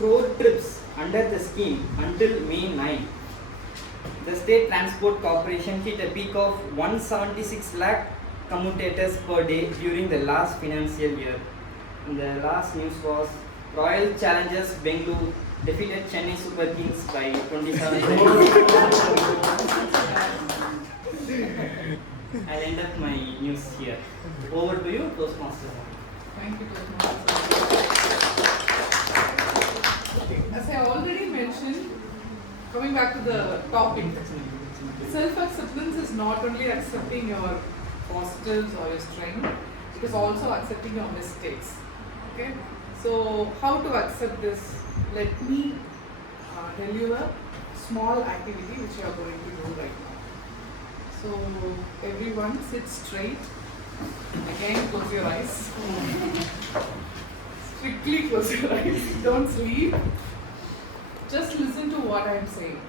Road trips under the scheme until May 9. The State Transport Corporation hit a peak of 176 lakh commutators per day during the last financial year. And the last news was Royal Challengers Bengaluru defeated Chennai Super Kings by 27 runs. I'll end up my news here. Over to you, Toastmaster. Thank you, Toastmaster. As I already mentioned, coming back to the topic, self-acceptance is not only accepting your positives or your strength, it is also accepting your mistakes. Okay? So, how to accept this? Let me tell you a small activity which you are going to do right now. So, everyone sit straight. Again, close your eyes. Strictly close your eyes. Don't sleep. Just listen to what I am saying.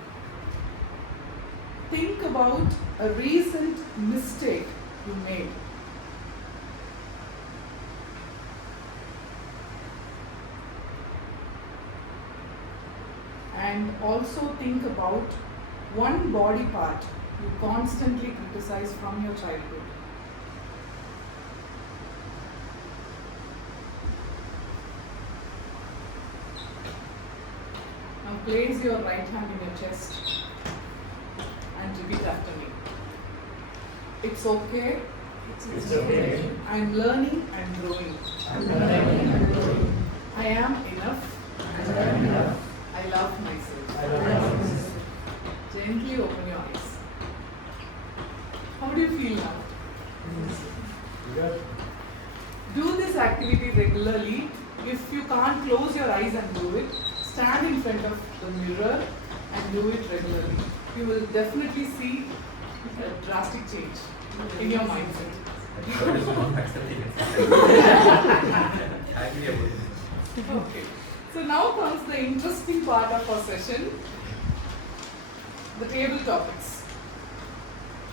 Think about a recent mistake you made. And also think about one body part you constantly criticize from your childhood. Now place your right hand in your chest and repeat after me. It's okay. It's okay. I'm learning and growing. I'm learning and growing. I am enough. I am enough. I love myself. I love myself. Gently open your eyes. How do you feel now? Good. Do this activity regularly. If you can't close your eyes and do it, stand in front of the mirror and do it regularly. You will definitely see a drastic change in your mindset. Okay. So now comes the interesting part of our session, the table topics.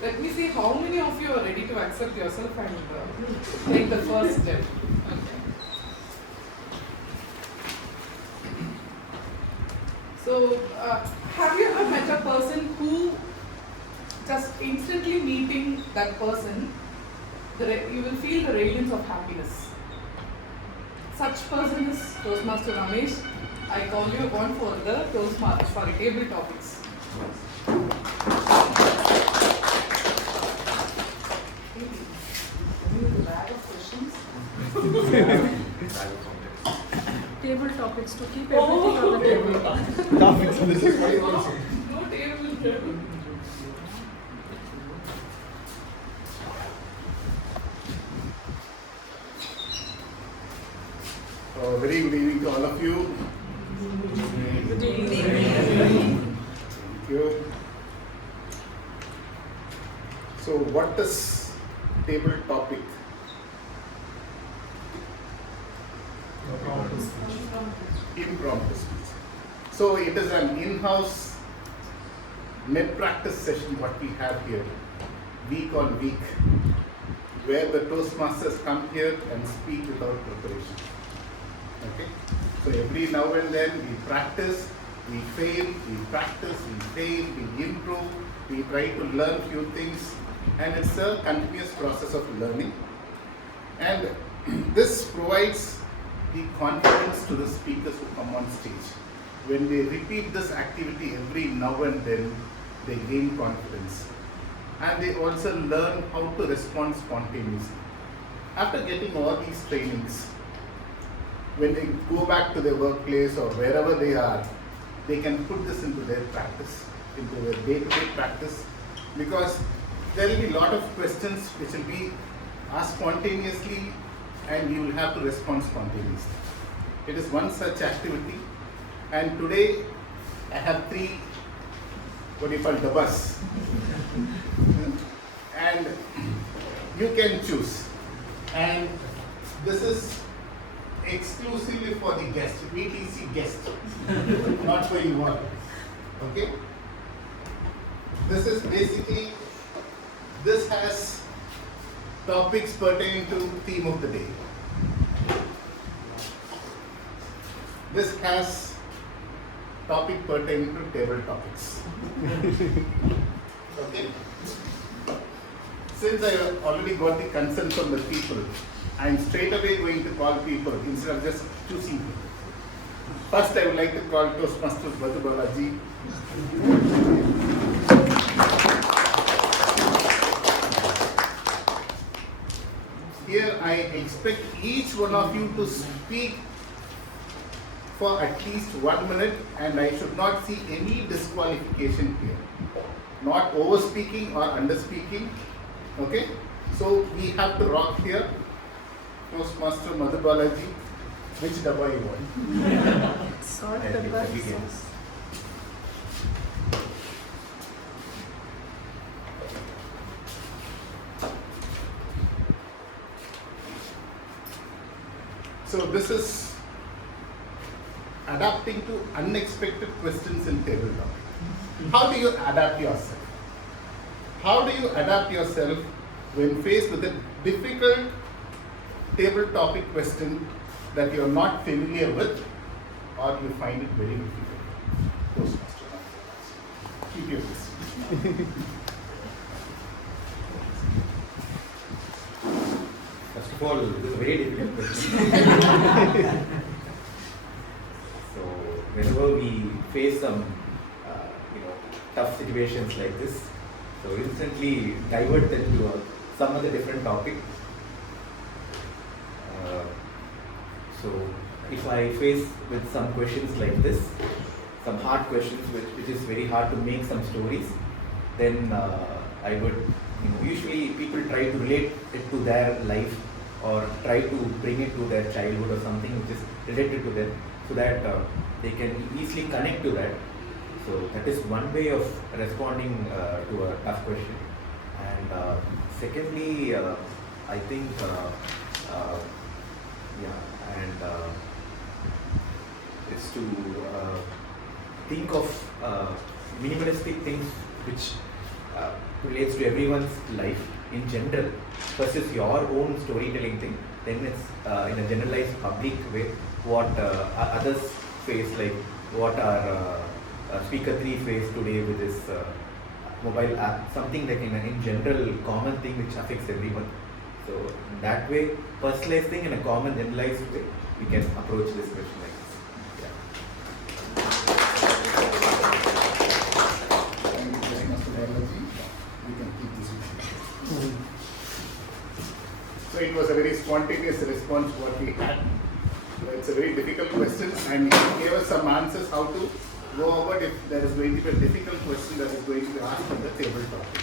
Let me see how many of you are ready to accept yourself and take the first step. Okay. So, have you ever met a person who just instantly meeting that person, you will feel the radiance of happiness? Such person is Toastmaster Ramesh. I call you on for the Toastmaster, sorry, table topics. Bag of questions. Table topics to keep everything on the table. Topics on the table. No table. Very good evening to all of you. Good evening. Thank you. So, what is table topic? Impromptu speech. So, it is an in-house net practice session what we have here, week on week, where the Toastmasters come here and speak without preparation. Okay? So every now and then we practice, we fail, we practice, we fail, we improve, we try to learn few things, and it's a continuous process of learning. And this provides the confidence to the speakers who come on stage. When they repeat this activity every now and then, they gain confidence. And they also learn how to respond spontaneously. After getting all these trainings, when they go back to their workplace or wherever they are, they can put this into their practice, into their day-to-day practice, because there will be a lot of questions which will be asked spontaneously and you will have to respond spontaneously. It is one such activity, and today I have three, what do you call, dabas. And you can choose. And this is exclusively for the guest, VTC guest, not for you all. Okay? This is basically, this has topics pertaining to theme of the day. This has topic pertaining to table topics. Okay. Since I have already got the consent from the people, I am straight away going to call people instead of just choosing people. First, I would like to call Toastmasters Madhu Balaji. Here, I expect each one of you to speak for at least 1 minute, and I should not see any disqualification here. Not over speaking or under speaking. Okay? So we have to rock here. Toastmaster Madhu Balaji. Which dabba you want? Salt, I think pepper, that we can. sauce. So this is adapting to unexpected questions in tabletop. How do you adapt yourself? How do you adapt yourself when faced with a difficult table topic question that you are not familiar with or you find it very difficult? Toastmaster. Keep your question. First of all, this is a very difficult question. So, whenever we face some, tough situations like this, so instantly divert them to some other different topic. So, if I face with some questions like this, some hard questions which is very hard to make some stories, then I would, usually people try to relate it to their life or try to bring it to their childhood or something which is related to them, so that they can easily connect to that. So that is one way of responding to a tough question. And secondly, I think, is to think of minimalistic things which relates to everyone's life in general versus your own storytelling thing. Then it's in a generalized public way what others face, like what our speaker 3 face today with this mobile app, something like in general common thing which affects everyone. So in that way, personalized thing in a common generalized way, we can approach this question like this. Yeah. Thank you, Toastmaster Balaji. We can keep this with you. So it was a very spontaneous response what we had. So it's a very difficult question, and he gave us some answers how to go over if there is going to be a difficult question that is going to be asked on the table topic.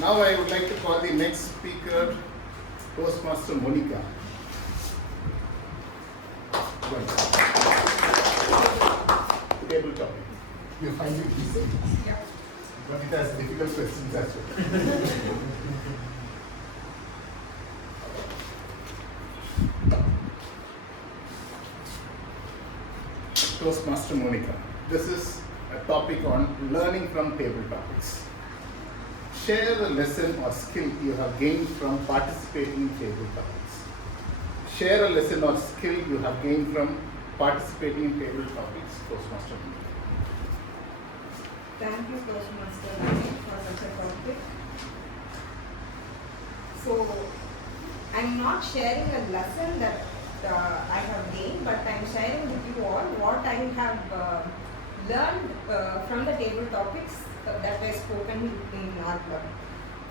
Now I would like to call the next speaker, Toastmaster Monica. Table topic. You find it easy? Yeah. But it has difficult questions as well. Toastmaster Monica. This is a topic on learning from table topics. Share a lesson or skill you have gained from participating in table topics. Share a lesson or skill you have gained from participating in table topics. Toastmaster Monica. Thank you, Toastmaster Ravi, for such a topic. So, I'm not sharing a lesson that I have gained, but I'm sharing with you all what I have learned from the table topics that were spoken in our club.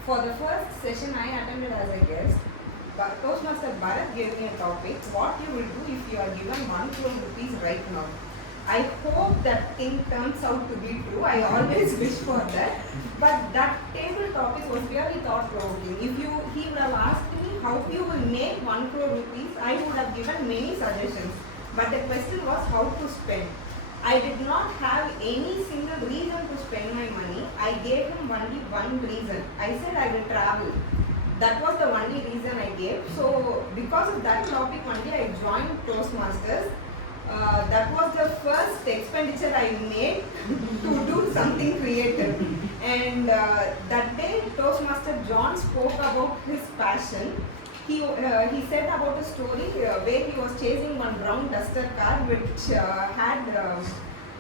For the first session I attended as a guest, Toastmaster Bharat gave me a topic, what you will do if you are given 1 crore rupees right now. I hope that thing turns out to be true. I always wish for that. But that table topic was really thought-provoking. If he would have asked me how you will make 1 crore rupees, I would have given many suggestions. But the question was how to spend. I did not have any single reason to spend my money. I gave him only one reason. I said I will travel. That was the only reason I gave. So because of that topic only, I joined Toastmasters. That was the first expenditure I made to do something creative. And that day, Toastmaster John spoke about his passion. He said about a story where he was chasing one brown duster car which had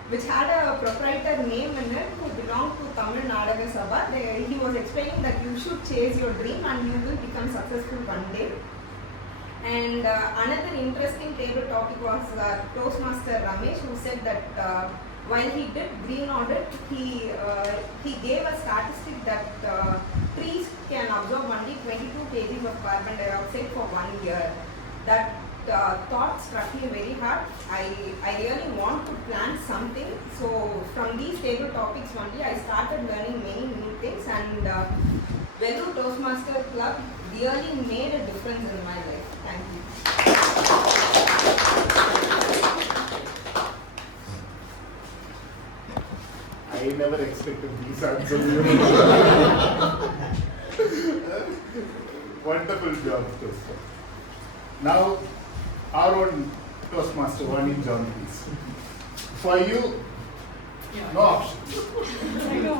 which had a proprietor name in it who belonged to Tamil Nadaga Sabha. He was explaining that you should chase your dream and you will become successful one day. And another interesting table topic was Toastmaster Ramesh, who said that while he did green audit, he gave a statistic that trees can absorb only 22 kg of carbon dioxide for 1 year. That thought struck me very hard. I really want to plant something. So from these table topics only, I started learning many new things, and Vellore Toastmaster Club really made a difference in my life. Thank you. I never expected these answers. Wonderful job, Toastmaster. Now, our own Toastmaster, Vani John, please. For you, Yeah. no option. I know.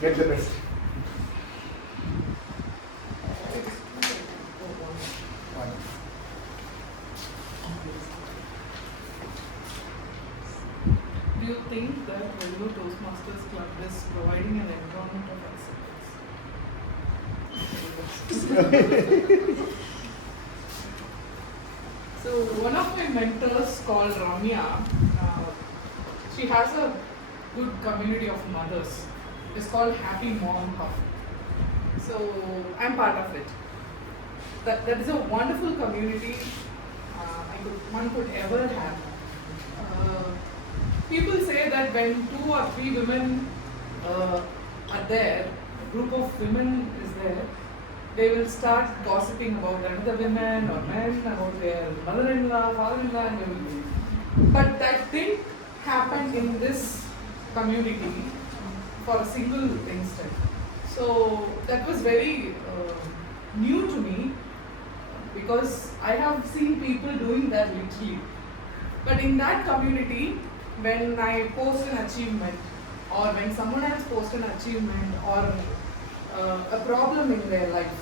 Get the best. One. Do you think that Vellore Toastmasters Club is providing an environment of acceptance? So one of my mentors called Ramya, she has a good community of mothers. It's called Happy Mom Hub. So I'm part of it. That is a wonderful community one could ever have. People say that when 2 or 3 women are there, a group of women is there, they will start gossiping about another women or men, about their mother-in-law, father-in-law, and everything. But that didn't happen in this community for a single instant. So that was very new to me, because I have seen people doing that literally. But in that community, when I post an achievement, or when someone else posts an achievement or a problem in their life,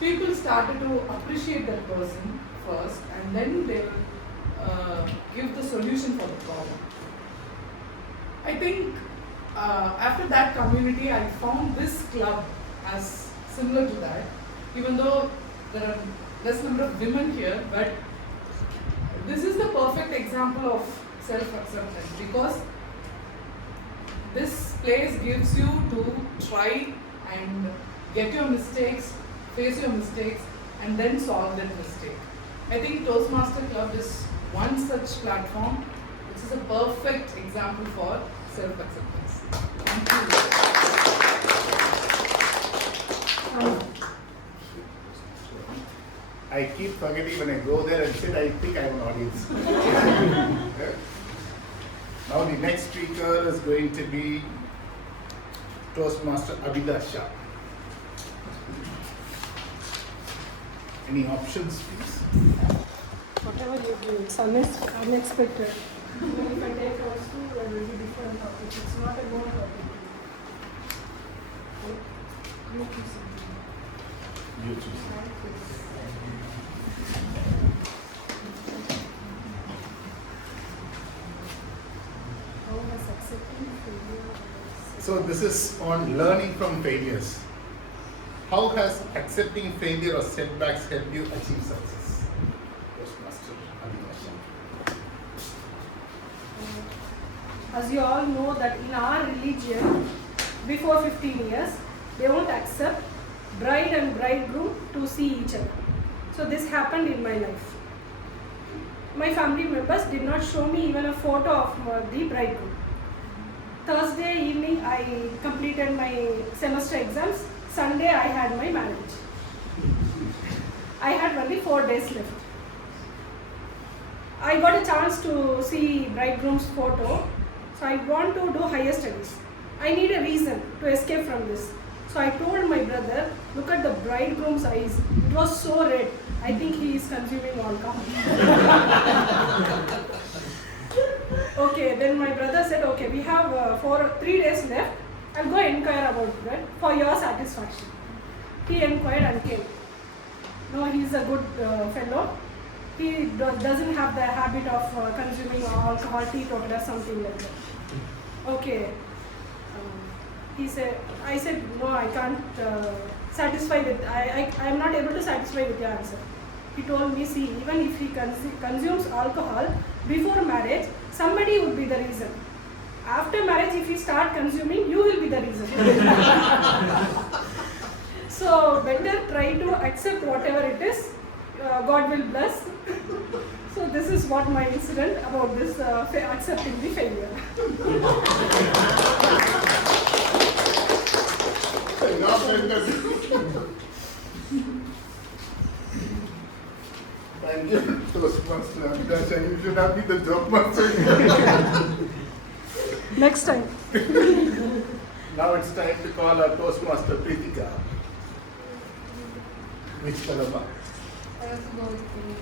people started to appreciate that person first, and then they will give the solution for the problem. I think after that community, I found this club as similar to that, even though there are less number of women here, but this is the perfect example of self-acceptance, because this place gives you to try and get your mistakes, face your mistakes, and then solve that mistake. I think Toastmaster Club is one such platform, which is a perfect example for self-acceptance. Thank you. I keep forgetting when I go there and sit, I think I have an audience. Now the next speaker is going to be Toastmaster Abhida Shah. Any options, please? Whatever you do, it's unexpected. Even if I take also a very different topic, it's not a known topic. You choose something. You choose. How has accepting failure? So this is on learning from failures. How has accepting failure or setbacks helped you achieve success? Toastmaster Abhida Shah. As you all know that in our religion, before 15 years, they won't accept bride and bridegroom to see each other. So this happened in my life. My family members did not show me even a photo of the bridegroom. Thursday evening, I completed my semester exams. Sunday, I had my marriage. I had only 4 days left. I got a chance to see bridegroom's photo. So I want to do higher studies. I need a reason to escape from this. So I told my brother, look at the bridegroom's eyes. It was so red. I think he is consuming alcohol. Okay, then my brother said, okay, we have 3 days left. I'll go inquire about that for your satisfaction. He inquired and came. No, he is a good fellow. he doesn't have the habit of consuming alcohol, teetotal or something like that. Okay. He said, I said, no, I can't satisfy with, I am not able to satisfy with your answer. He told me, see, even if he consumes alcohol before marriage, somebody would be the reason. After marriage, if you start consuming, you will be the reason. So better try to accept whatever it is. God will bless. So this is what my incident about this accepting the failure. Thank you, Toastmaster Amitabh. You should have been the joke master. Next time. Now it's time to call our Toastmaster Pritika. Which Kalama? I also go with you.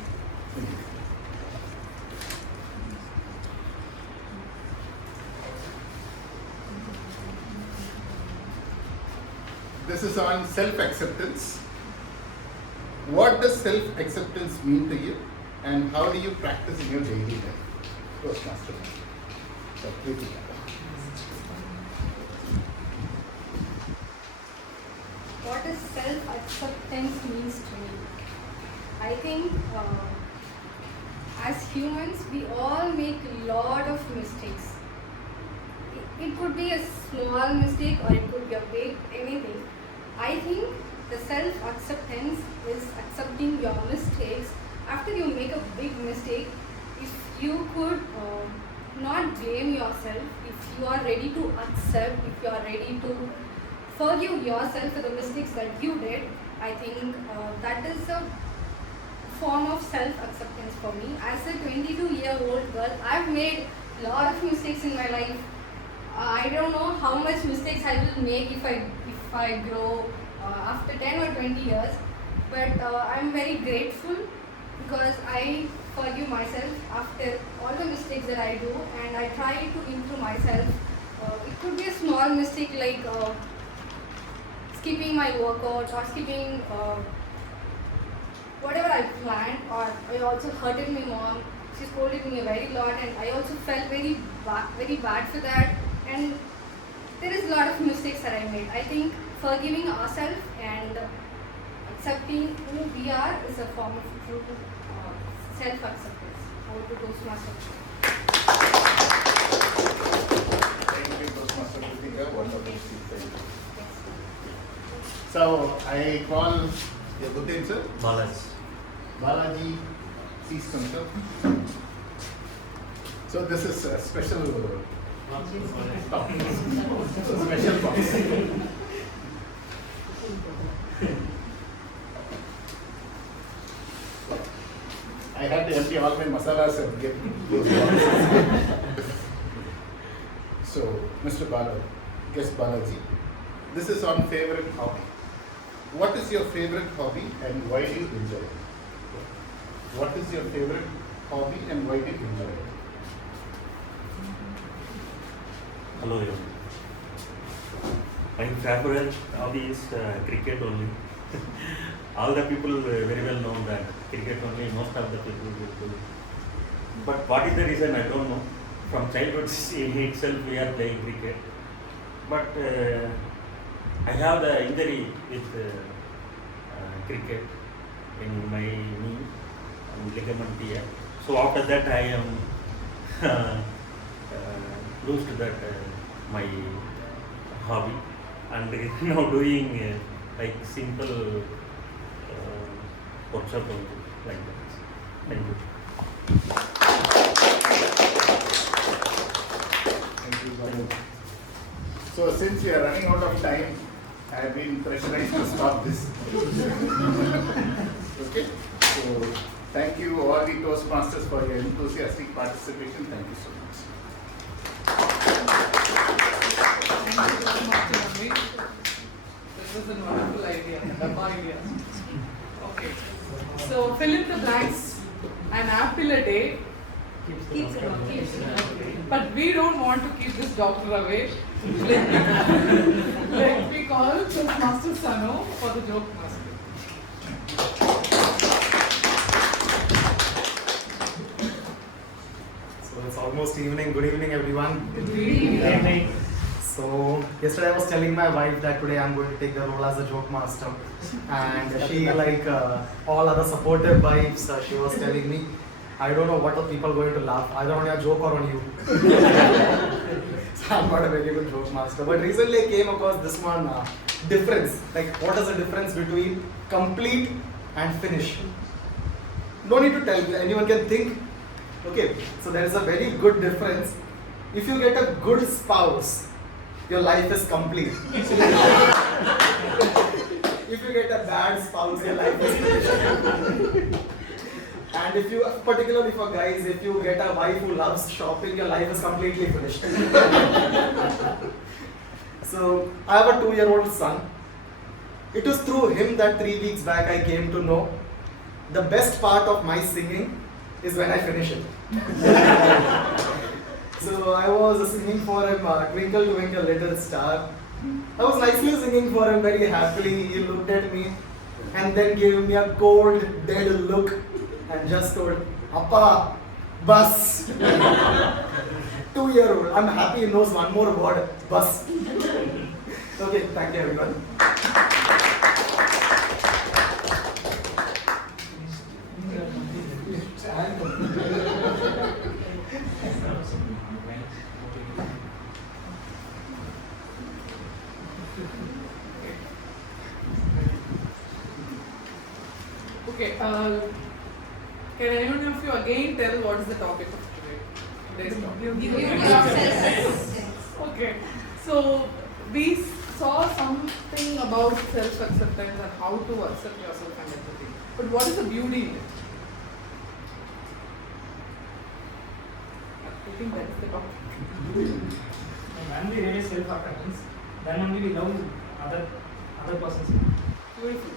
This is on self-acceptance. What does self-acceptance mean to you, and how do you practice in your daily life? Toastmaster. So, Pritika. What does self-acceptance means to me? I think as humans, we all make a lot of mistakes. It could be a small mistake or it could be a big, anything. I think the self-acceptance is accepting your mistakes. After you make a big mistake, if you could not blame yourself, if you are ready to accept, if you are ready to forgive yourself for the mistakes that you did, I think that is a form of self-acceptance for me. As a 22-year-old girl, I've made a lot of mistakes in my life. I don't know how much mistakes I will make if I grow after 10 or 20 years, but I'm very grateful because I forgive myself after all the mistakes that I do, and I try to improve myself. It could be a small mistake like skipping my workout or skipping whatever I planned, or I also hurted my mom. She scolded me a very lot, and I also felt very bad for that. And there is a lot of mistakes that I made. I think forgiving ourselves and accepting who we are is a form of true self-acceptance. Over to Toastmaster. Thank you, Toastmaster Pritika. Wonderful speech. So, I call your good name, sir? Balaji. Balaji, please come, sir. So, this is a special talk. Special box. I had to empty all my masalas and get those boxes. So, Mr. Balaji, guest Balaji, this is on favorite hobby. What is your favorite hobby and why do you enjoy it? What is your favorite hobby and why do you enjoy it? Hello everyone. My favorite hobby is cricket only. All the people very well know that cricket only, most of the people will do. But what is the reason, I don't know. From childhood itself we are playing cricket. But I have the injury with cricket in my knee and ligament here. So after that I am lose to that my hobby, and now doing like simple workshop only, like that. Thank you. Thank you, Balaji. So, since we are running out of time, I have been pressurized to stop this. Okay? So, thank you all the Toastmasters for your enthusiastic participation. Thank you so much. Thank you so much, Amit. This was a wonderful idea, Dabba idea. Okay. So fill in the blanks. An apple a day. Keeps it on. But we don't want to keep this doctor away. Let me call Toastmaster Sano for the joke master. almost evening. Good evening, everyone. Good evening. So yesterday I was telling my wife that today I'm going to take the role as a joke master, and she, like all other supportive wives, she was telling me, I don't know what are people going to laugh, either on your joke or on you. So I'm not a very good joke master. But recently I came across this one difference. Like, what is the difference between complete and finish? No need to tell you, anyone can think. Okay, so there is a very good difference. If you get a good spouse, your life is complete. If you get a bad spouse, your life is finished. And if you, particularly for guys, if you get a wife who loves shopping, your life is completely finished. So I have a 2-year-old son. It was through him that 3 weeks back I came to know the best part of my singing is when I finish it. So I was singing for him, Twinkle Twinkle Little Star. I was nicely singing for him very happily. He looked at me and then gave me a cold, dead look and just told, Appa, bus. 2-year-old. I'm happy he knows one more word, bus. Okay, thank you everyone. Okay, can anyone of you again tell what is the topic of today's topic? Beauty of self-acceptance. Okay, so we saw something about self-acceptance and how to accept yourself and everything. But what is the beauty in it? I think that's the topic. When we realize self-acceptance, then only we love other persons. Beautiful.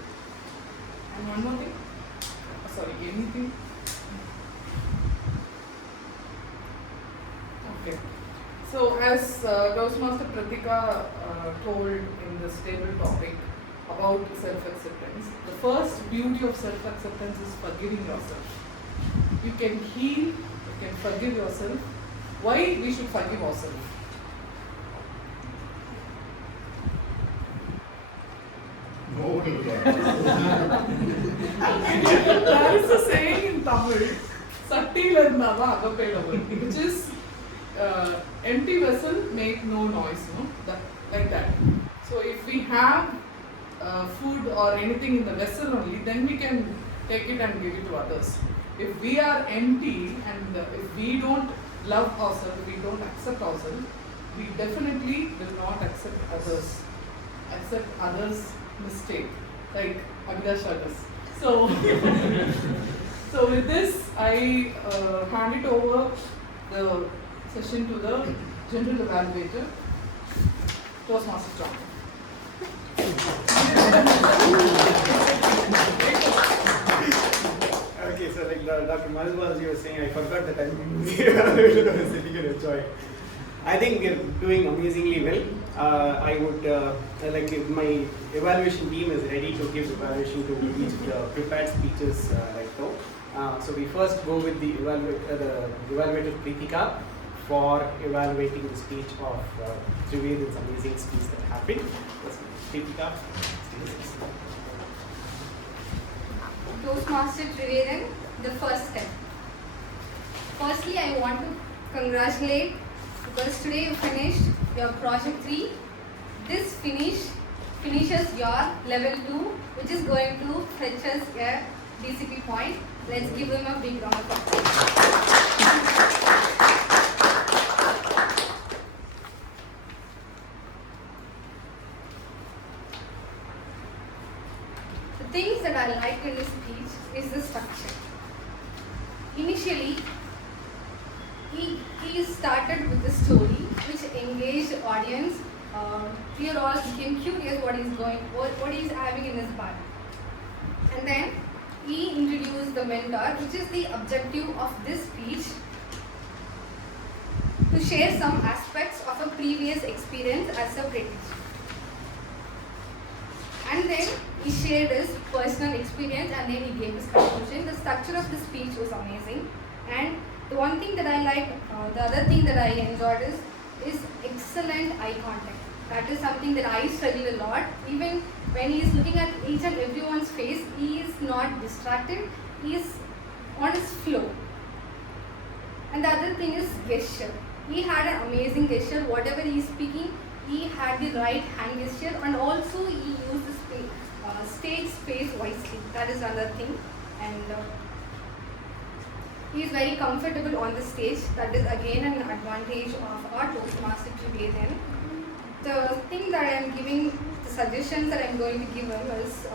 And one more thing. Sorry, anything? Okay. So as Toastmaster Pratika told in this table topic about self-acceptance, the first beauty of self-acceptance is forgiving yourself. You can heal, you can forgive yourself. Why we should forgive ourselves? There is a saying in Tamil, Sattil irundha agapela varum, which is empty vessel make no noise, no? Like that. So if we have food or anything in the vessel only, then we can take it and give it to others. If we are empty and if we don't love ourselves, we don't accept ourselves, we definitely will not accept others' mistake, like Abhilasha does. So, so with this, I hand it over the session to the general evaluator, Toastmaster John. Okay, so like Dr. Mazbaz, you were saying, I forgot that I'm sitting in a joy. I think we're doing amazingly well. I would like if my evaluation team is ready to give evaluation to each prepared speeches right now. So we first go with the evaluator Pritika for evaluating the speech of Trived's amazing speech that happened. Pritika. Toastmaster Triveden, the first step. Firstly, I want to congratulate because today you finished your project 3. This finishes your level 2, which is going to fetch us a DCP point. Let's give them a big round of applause. The things that I like in this speech is the structure. Initially, he started with the story which engaged the audience. We all became curious what he's having in his part. And then he introduced the mentor, which is the objective of this speech, to share some aspects of a previous experience as a British. And then he shared his personal experience and then he gave his conclusion. The structure of the speech was amazing and the one thing that I like, the other thing that I enjoyed is excellent eye contact. That is something that I struggle a lot. Even when he is looking at each and everyone's face, he is not distracted. He is on his flow. And the other thing is gesture. He had an amazing gesture. Whatever he is speaking, he had the right hand gesture, and also he used the stage space wisely. That is another thing. And he is very comfortable on the stage. That is again an advantage of our Toastmaster today then. The thing that I am giving, the suggestions that I am going to give him is,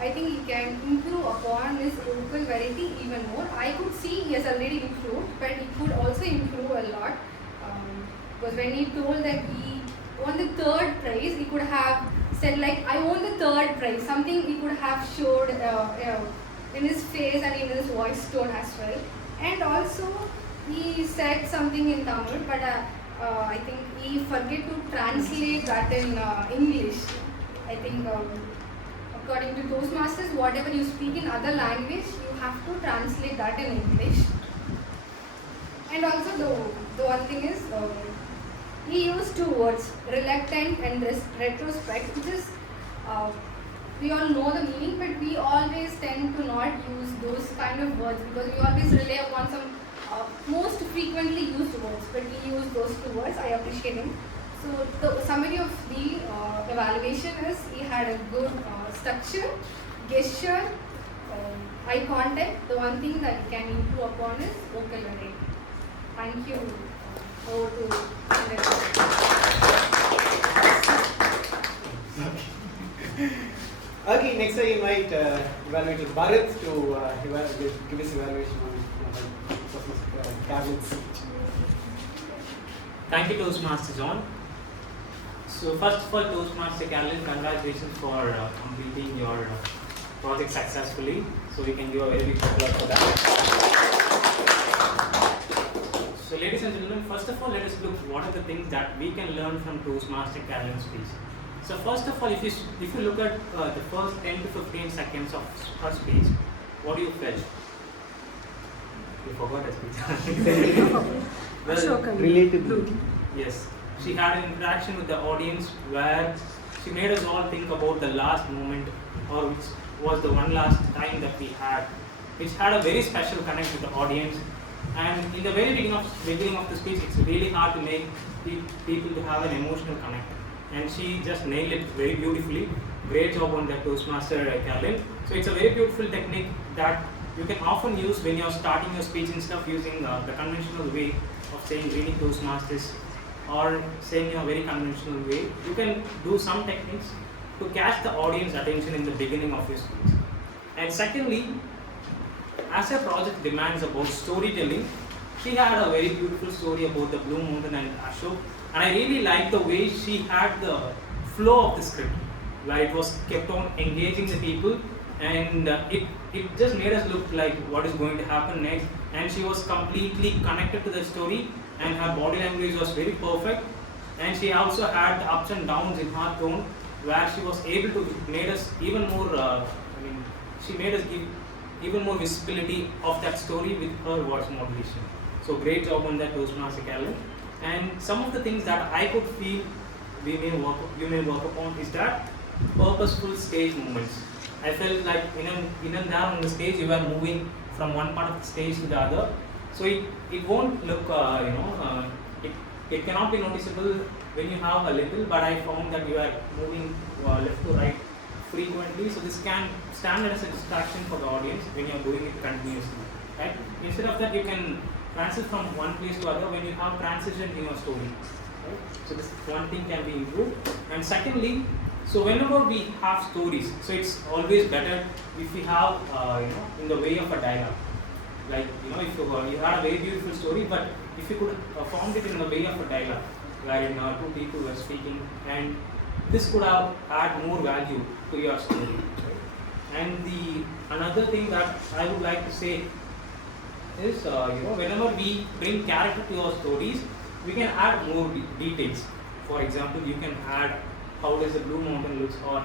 I think he can improve upon his vocal variety even more. I could see he has already improved, but he could also improve a lot. Because when he told that he won the 3rd prize, he could have said like, I won the 3rd prize. Something he could have showed in his face and in his voice tone as well. And also he said something in Tamil, but I think he forget to translate that in English. I think according to Toastmasters, whatever you speak in other language, you have to translate that in English. And also the one thing is, he used 2 words, reluctant and retrospect, which is, we all know the meaning, but we always tend to not use those kind of words because we always rely upon some most frequently used words, but he used those 2 words. I appreciate him. So the summary of the evaluation is, he had a good structure, gesture, eye contact. The one thing that he can improve upon is vocal variety. Thank you. Over to Okay, next I invite evaluator Bharat to give his evaluation on Carol's. Thank you, Toastmaster John. So first of all, Toastmaster Carolyn, congratulations for completing your project successfully. So we can give a very big applause for that. So ladies and gentlemen, first of all, let us look what are the things that we can learn from Toastmaster Carolyn's speech. So first of all, if you look at the first 10 to 15 seconds of her speech, what do you felt? You forgot her speech. Relatability. Yes. She had an interaction with the audience where she made us all think about the last moment, or which was the one last time that we had, which had a very special connect with the audience. And in the very beginning of the speech, it's really hard to make people to have an emotional connect. And she just nailed it very beautifully. Great job on that, Toastmaster Carolyn. So it's a very beautiful technique that you can often use when you're starting your speech instead of using the conventional way of saying reading Toastmasters or saying in a very conventional way. You can do some techniques to catch the audience attention in the beginning of your speech. And secondly, as her project demands about storytelling, she had a very beautiful story about the Blue Mountain and Ashok. And I really liked the way she had the flow of the script, where it was kept on engaging the people, and it just made us look like what is going to happen next. And she was completely connected to the story, and her body language was very perfect. And she also had the ups and downs in her tone, where she was able to made us even more. She made us give even more visibility of that story with her voice modulation. So great job on that, Toastmaster Carolyn. And some of the things that I could feel you may work upon is that purposeful stage movements. I felt like in and there on the stage you were moving from one part of the stage to the other. So it won't look, it cannot be noticeable when you have a little, but I found that you are moving left to right frequently. So this can stand as a distraction for the audience when you are doing it continuously. Right? Instead of that, you can transit from one place to other when you have transition in your story. Right? So this one thing can be improved. And secondly, so whenever we have stories, so it's always better if we have in the way of a dialogue. Like if you had a very beautiful story, but if you could form it in the way of a dialogue, wherein 2 people were speaking, and this could have add more value to your story. Right? And another thing that I would like to say is, whenever we bring character to our stories, we can add more details. For example, you can add how does the Blue Mountain looks, or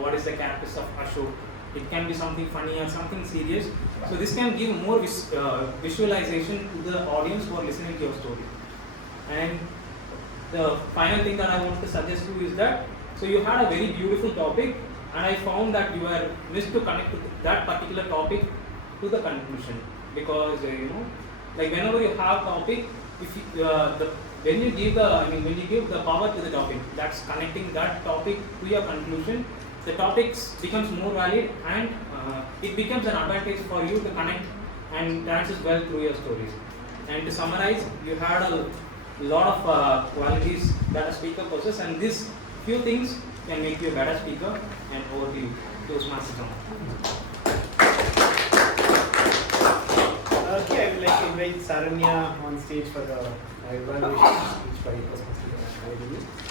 what is the characters of Ashok, It can be something funny or something serious. So this can give more visualization to the audience who are listening to your story. And the final thing that I want to suggest to you is that, so you had a very beautiful topic, and I found that you were missed to connect to that particular topic to the conclusion, because like whenever you have topic, if you, when you give the power to the topic, that's connecting that topic to your conclusion, the topic becomes more valid, and it becomes an advantage for you to connect and dances well through your stories. And to summarize, you had a lot of qualities that a speaker possesses, and these few things can make you a better speaker. And over to you, Toastmaster. Okay, I would like to invite Saranya on stage for the evaluation speech by Toastmaster.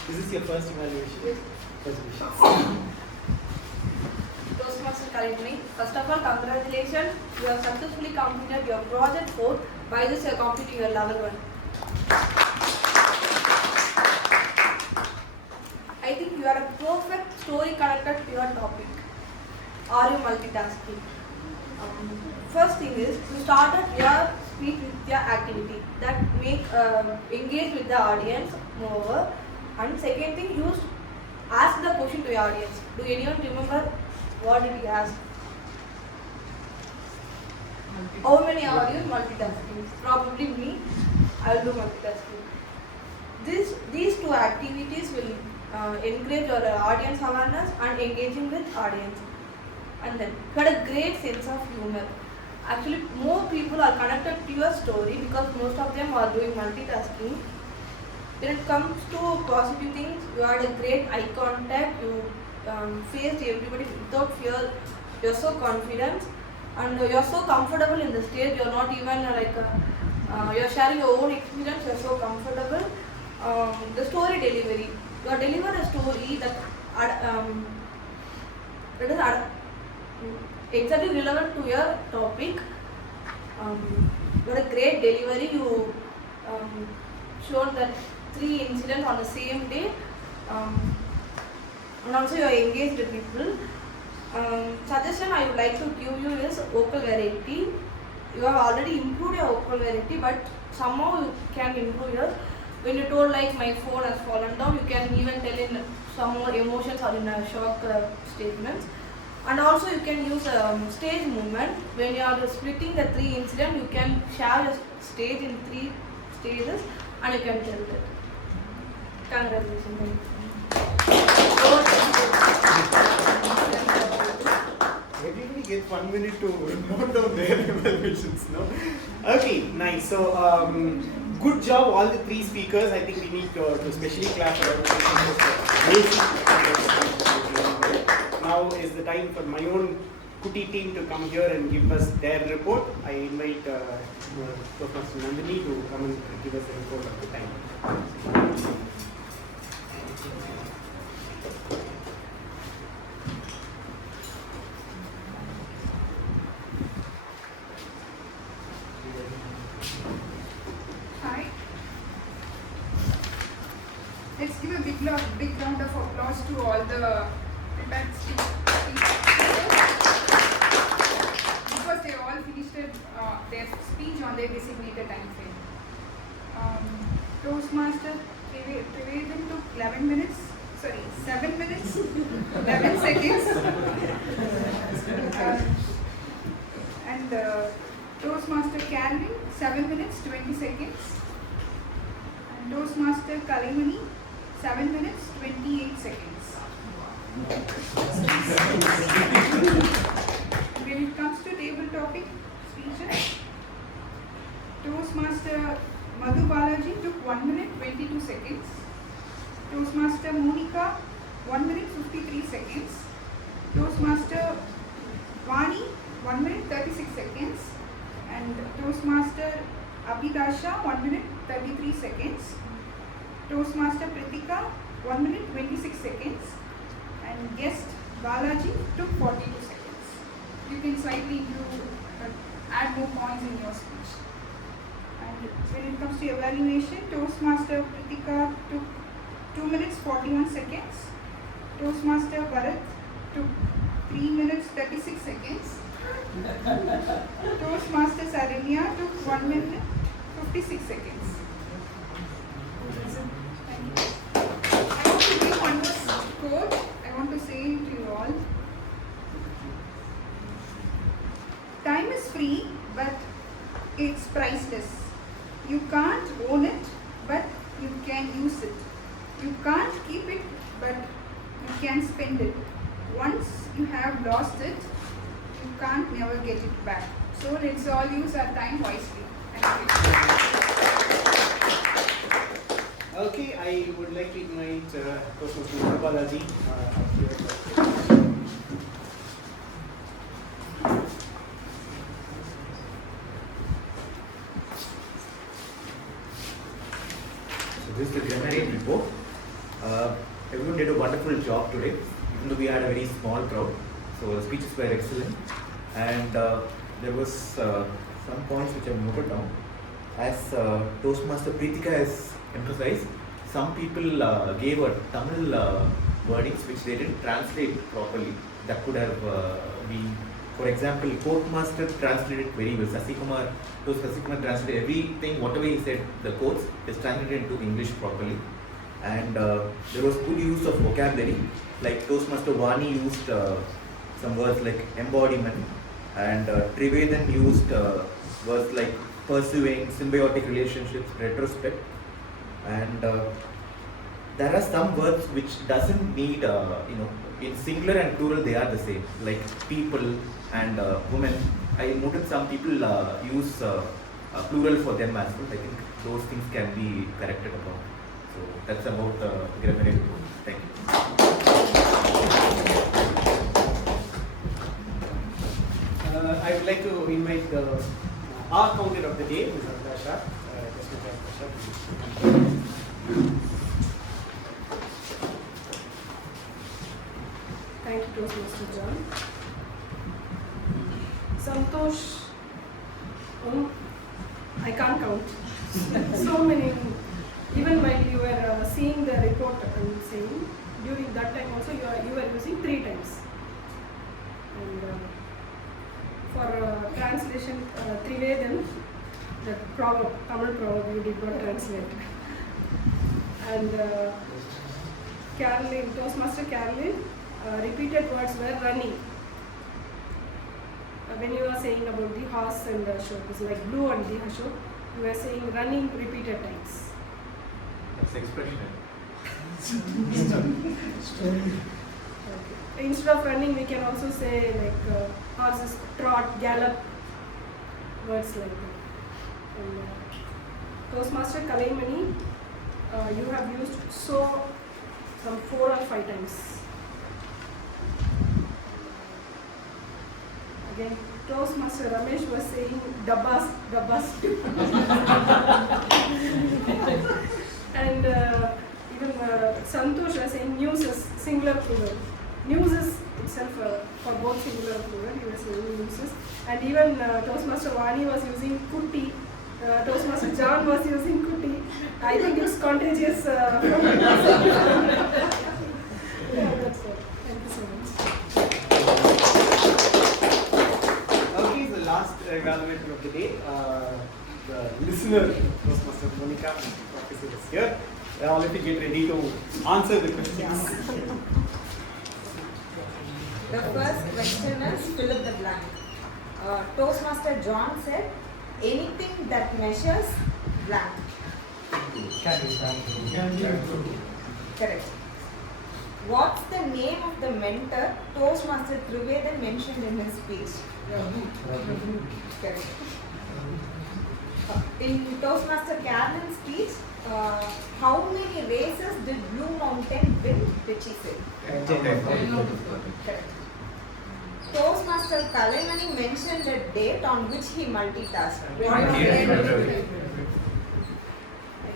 Is this your first evaluation? Yes. Congratulations. Toastmaster Karimani, first of all, congratulations. You have successfully completed your project 4. By this, you are completing your level 1. I think you are a perfect story connected to your topic. Are you multitasking? First thing is, you started your speech with your activity that make engage with the audience more. And second thing, you ask the question to your audience. Do anyone remember what did he ask? How many are you multitasking? Probably me. I will do multitasking. These two activities will encourage your audience awareness and engaging with audience. And then you had a great sense of humor. Actually, more people are connected to your story because most of them are doing multitasking. When it comes to positive things, you had a great eye contact. You faced everybody without fear. You're so confident and you're so comfortable in the stage. You're not even you're sharing your own experience. You're so comfortable. The story delivery. You are delivering a story that is exactly relevant to your topic. You had a great delivery. You showed that 3 incidents on the same day. And also you are engaged with people. Suggestion I would like to give you is vocal variety. You have already improved your vocal variety, but somehow you can improve yours. When you told like my phone has fallen down, you can even tell in some more emotions or in a shock statements. And also you can use stage movement. When you are splitting the 3 incidents, you can share your stage in 3 stages and you can tell that. Congratulations. Everybody gets 1 minute to note down their evaluations, no? Okay, nice. So, good job, all the 3 speakers. I think we need to especially clap for Now is the time for my own Kuti team to come here and give us their report. I invite Professor Nandini to come and give us a report of the time. Hi. Let's give a big round of applause to all the prepared speakers because they all finished their speech on their designated time frame. Toastmaster Triveden took 7 minutes, 11 seconds. And Toastmaster Calvin, 7 minutes, 20 seconds. And Toastmaster Kalimani, 7 minutes, 28 seconds. When it comes to table topic speeches, Toastmaster Madhu Balaji took 1 minute, 22 seconds. Toastmaster Monica, 1 minute, 53 seconds. Toastmaster Vani, 1 minute, 36 seconds. And Toastmaster Abhidasha, 1 minute, 33 seconds. Toastmaster Pritika, 1 minute, 26 seconds. And guest Balaji took 42 seconds. You can slightly add more points in your speech. And when it comes to evaluation, Toastmaster Pritika took 2 minutes, 41 seconds. Toastmaster Bharat took 3 minutes 36 seconds. Toastmaster Saranya took 1 minute 56 seconds. I want to give one more quote. I want to say to you all. Time is free, but it's priceless. You can't own it, but you can use it. You can't keep it, but you can spend it. Once you have lost it, you can't never get it back. So let's all use our time wisely. Thank you. Okay, I would like to invite Toastmaster Balaji up here. So this is the preliminary report. Everyone did a wonderful job today, even though we had a very small crowd. So the speeches were excellent, and there was some points which I noted down. As Toastmaster Preetika has emphasized, some people gave a Tamil wordings which they didn't translate properly. That could have been, for example, Courtmaster translated very well. Sasikumar translated everything, whatever he said, the quotes is translated into English properly. And there was good use of vocabulary, like Toastmaster Vani used some words like embodiment, and Trivedan used words like pursuing, symbiotic relationships, retrospect, and there are some words which doesn't need, in singular and plural they are the same, like people and women. I noted some people use plural for them as well. I think those things can be corrected upon. So that's about the grammar report. Thank you. I would like to invite our counter of the day, Ms. Abdasha. Thank you, Toastmaster John. Santosh, I can't count. So many. Even while you were seeing the report, I'm saying, during that time also you were using 3 times. And for translation, Trivedan, the proverb, Tamil proverb, you did not translate. And Caroline, Toastmaster Caroline, repeated words were running. When you were saying about the horse and the Ashok, it's like blue and the Ashok, you were saying running repeated times. That's expression. Okay. Instead of running, we can also say like horses trot, gallop, words like that. And Toastmaster Kalaimani, you have used so some 4 or 5 times. Again, Toastmaster Ramesh was saying dabbas. And even Santosh was saying news is singular plural. News is itself for both singular and plural, he was saying news. And even Toastmaster Vani was using kuti. Toastmaster John was using kuti. I think it's contagious. Yeah, that's it. Thank you so much. Okay, the last evaluator of the day, the listener, Toastmaster Monica, Professor is here. All of you get ready to answer the questions. The first question is fill up the blank. Toastmaster John said, anything that measures blank. Correct. What's the name of the mentor Toastmaster Trivedan mentioned in his speech? Correct. In Toastmaster Carlin's speech, how many races did Blue Mountain win, which he said? 10. Correct. Toastmaster Kalaimani mentioned a date on which he multitasked. I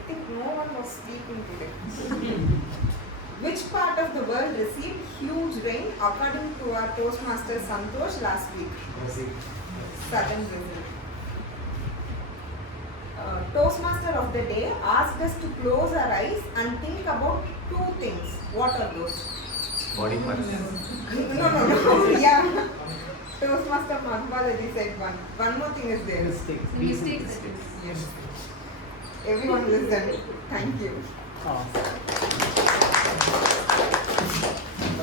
think no one was sleeping today. Which part of the world received huge rain according to our Toastmaster Santosh last week? Southern Brazil. Toastmaster of the day asked us to close our eyes and think about 2 things. What are those? body parts. No. Yeah. Toastmaster Madhubalaji said one. One more thing is there. Mistakes. Yes. Everyone listen. Thank you.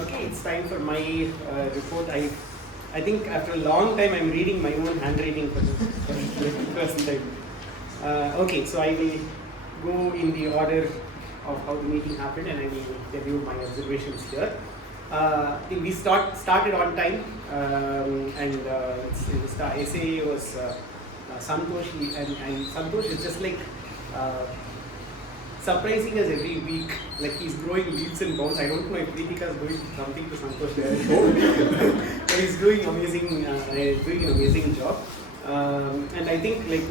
Okay, it's time for my report. I think after a long time I'm reading my own handwriting for the first time. Okay, so I will go in the order of how the meeting happened and I will tell you my observations here. I think we started on time and the essay was Santosh and Santosh is just like surprising us every week. Like he's growing leaps and bounds. I don't know if Pritika is doing something to Santosh there. But he's doing an amazing job. And I think like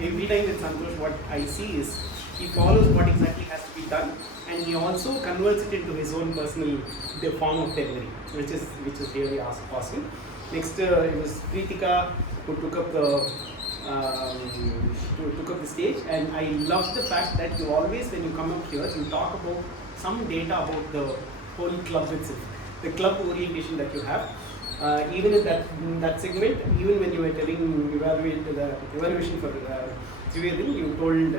every time with Santosh, what I see is he follows what exactly has to be done, and he also converts it into his own personal form of delivery, which is really awesome. Next, it was Pritika who took up the stage, and I love the fact that you always, when you come up here, you talk about some data about the whole club itself, the club orientation that you have. Even in that segment, even when you were telling the evaluation for Trivedi, you told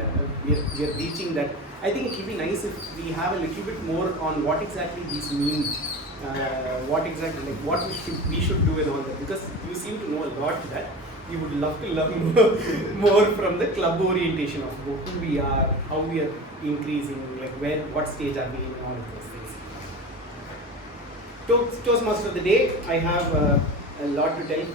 we are reaching that. I think it would be nice if we have a little bit more on what exactly these mean, what we should do and all that, because you seem to know a lot to that. We would love to learn more from the club orientation of who we are, how we are increasing, like what stage are we in, all of those things. Toastmaster of the day, I have a lot to tell.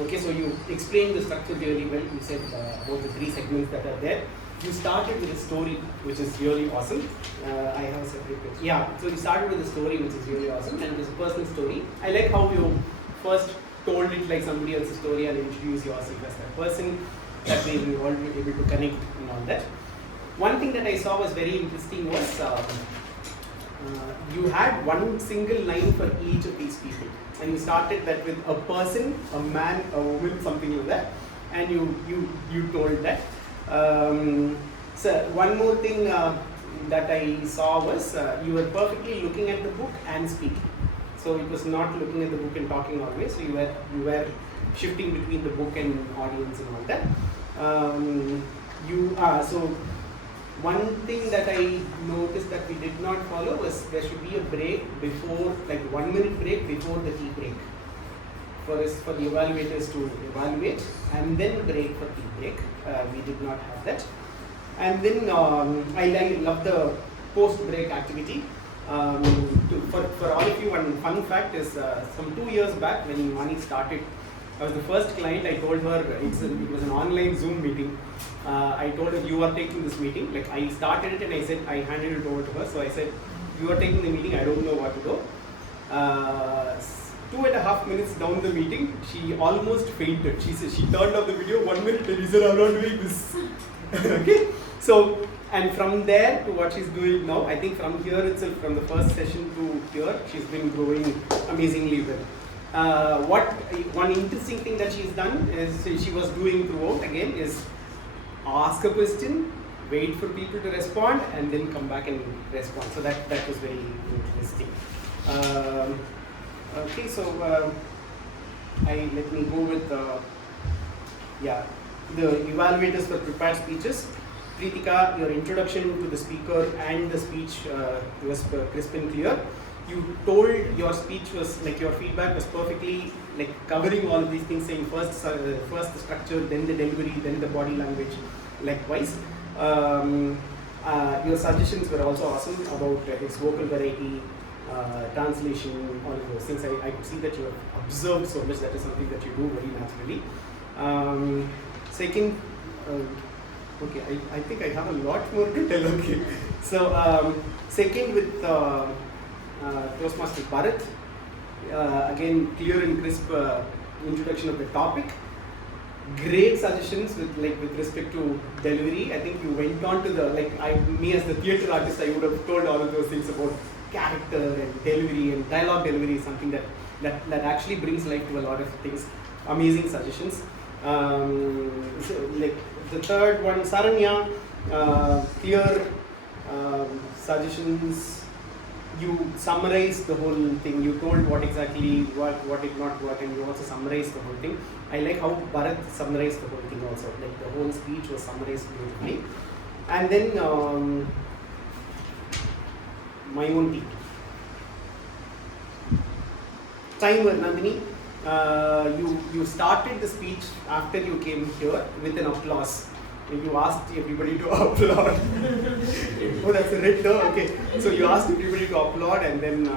Okay, so you explained the structure really well. You said about the 3 segments that are there. You started with a story, which is really awesome. I have a separate page. Yeah, so you started with a story, which is really awesome, and it's a personal story. I like how you first told it like somebody else's story and introduce yourself as that person. That way we all be able to connect and all that. One thing that I saw was very interesting was you had one single line for each of these people, and you started that with a person, a man, a woman, something like that, and you told that. So one more thing that I saw was you were perfectly looking at the book and speaking. So it was not looking at the book and talking always. So you were shifting between the book and audience and all that. So one thing that I noticed that we did not follow was there should be a break before, like 1 minute break before the tea break. For the evaluators to evaluate and then break for tea break. We did not have that. And then I love the post-break activity. For all of you, one fun fact is some 2 years back when Mani started, I was the first client. I told her it was an online Zoom meeting. I told her, you are taking this meeting. Like I started it and I said, I handed it over to her. So I said, you are taking the meeting, I don't know what to do. 2.5 minutes down the meeting, she almost fainted. She said, she turned off the video 1 minute and she said, I'm not doing this. Okay? So, and from there to what she's doing now, I think from here itself, from the first session to here, she's been growing amazingly well. One interesting thing that she's done is she was doing throughout again is ask a question, wait for people to respond, and then come back and respond. So that was very interesting. Okay, so let me go with the evaluators for prepared speeches. Pritika, your introduction to the speaker and the speech was crisp and clear. You told your speech was like your feedback was perfectly like covering all of these things, saying first the structure, then the delivery, then the body language, likewise. Your suggestions were also awesome about his vocal variety, translation, all of those things. I could see that you have observed so much. That is something that you do very naturally. Second, okay, I think I have a lot more to tell. Okay, so second with Toastmaster Bharat, again clear and crisp introduction of the topic. Great suggestions with respect to delivery. I think you went on to me as the theatre artist, I would have told all of those things about character and delivery, and dialogue delivery is something that actually brings life to a lot of things. Amazing suggestions. Like the third one, Saranya, clear suggestions. you summarized the whole thing. You told what exactly worked, what did not work, and you also summarized the whole thing. I like how Bharat summarized the whole thing also. Like the whole speech was summarized beautifully. And then my own team. Timer, Nandini. You started the speech after you came here with an applause. You asked everybody to applaud. Oh, that's a red door. Okay. So you asked everybody to applaud, and then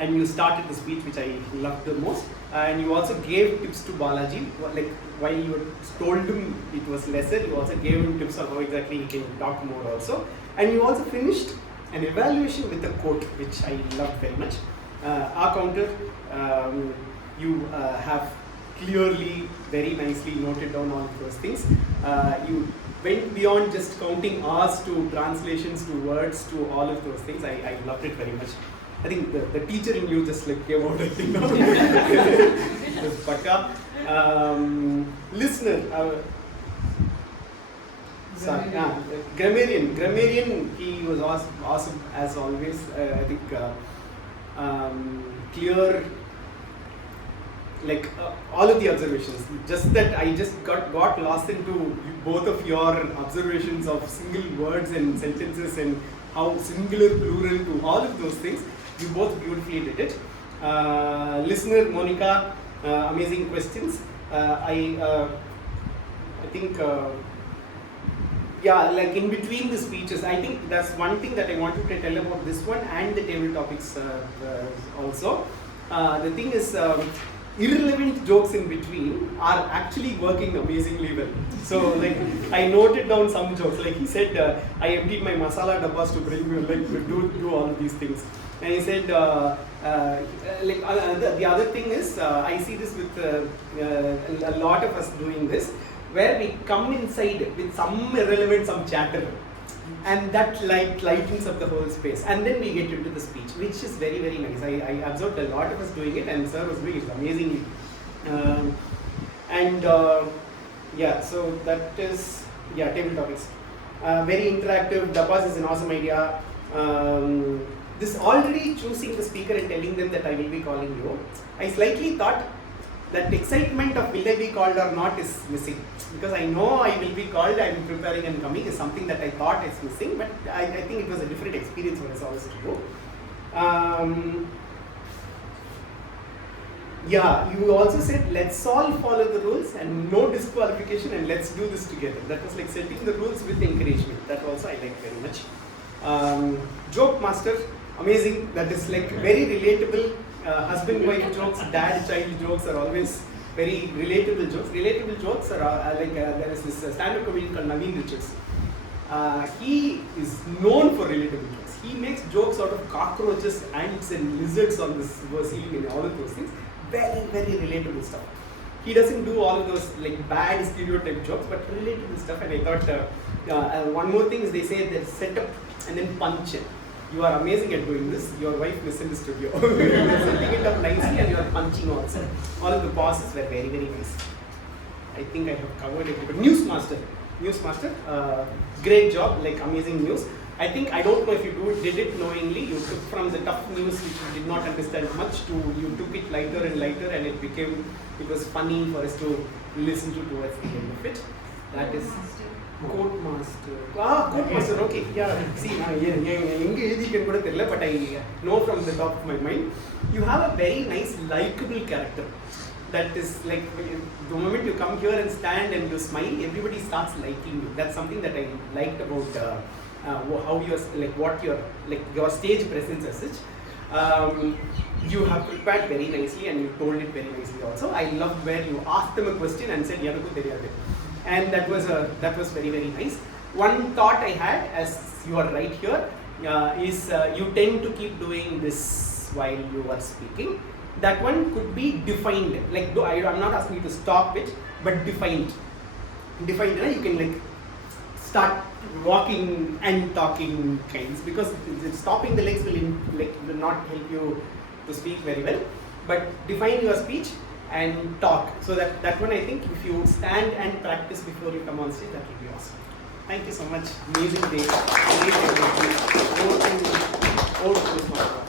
and you started the speech, which I loved the most. And you also gave tips to Balaji. Like while you told him it was lesser, you also gave him tips on how exactly he can talk more also. And you also finished an evaluation with a quote, which I loved very much. Our counter, you have clearly, very nicely noted down all those things. You went beyond just counting hours to translations to words to all of those things. I loved it very much. I think the teacher in you just like came out, I think now. Pakka. Listener, grammarian, he was awesome as always. I think clear, like all of the observations. Just that I just got lost into both of your observations of single words and sentences and how singular, plural to all of those things. You both beautifully did it. Listener, Monica, amazing questions. I think, yeah, like in between the speeches, I think that's one thing that I wanted to tell about this one and the table topics also. The thing is, irrelevant jokes in between are actually working amazingly well. So like I noted down some jokes, like he said, I emptied my masala dabbas to bring you, like do all of these things. And he said, the other thing is, I see this with a lot of us doing this, where we come inside with some irrelevant, some chatter, and that lightens up the whole space, and then we get into the speech, which is very, very nice. I observed a lot of us doing it, and sir was doing it amazingly. Yeah, so that is, yeah, table topics. Very interactive. Dabbas is an awesome idea. This already choosing the speaker and telling them that I will be calling you, I slightly thought that excitement of will I be called or not is missing, because I know I will be called, I am preparing and coming is something that I thought is missing, but I think it was a different experience for us all to go. Yeah, you also said let's all follow the rules and no disqualification, and let's do this together. That was like setting the rules with encouragement. That also I like very much. Joke master, amazing. That is like very relatable. Husband-wife jokes, dad-child jokes are always very relatable jokes. Relatable jokes are like there is this stand-up comedian called Naveen Richards. He is known for relatable jokes. He makes jokes out of cockroaches, ants, and lizards on this ceiling and all of those things. Very, very relatable stuff. He doesn't do all of those like bad stereotype jokes, but relatable stuff. And I thought one more thing is they say there's setup and then punch it. You are amazing at doing this. Your wife misunderstood you. You are setting it up nicely and you are punching also. All of the pauses were very, very nice. I think I have covered it. But Newsmaster, great job, like amazing news. I think, I don't know if you did it knowingly, you took from the tough news which you did not understand much to, you took it lighter and lighter, and it was funny for us to listen to towards the end of it. That is Code Master. Code Master, okay. Yeah, see, but I know from the top of my mind, you have a very nice, likable character. That is like, the moment you come here and stand and you smile, everybody starts liking you. That's something that I liked about how you're, like what your stage presence as such. You have prepared very nicely and you told it very nicely also. I loved where you asked them a question and said, Yanakku theriyadu. And that was very, very nice. One thought I had, as you are right here, is you tend to keep doing this while you are speaking. That one could be defined. Like, I'm not asking you to stop it, but defined. Defined, you can like start walking and talking kinds, because stopping the legs will not help you to speak very well. But define your speech and talk. So that one, I think, if you stand and practice before you come on stage, that will be awesome. Thank you so much. Amazing day. Over to Toastmaster.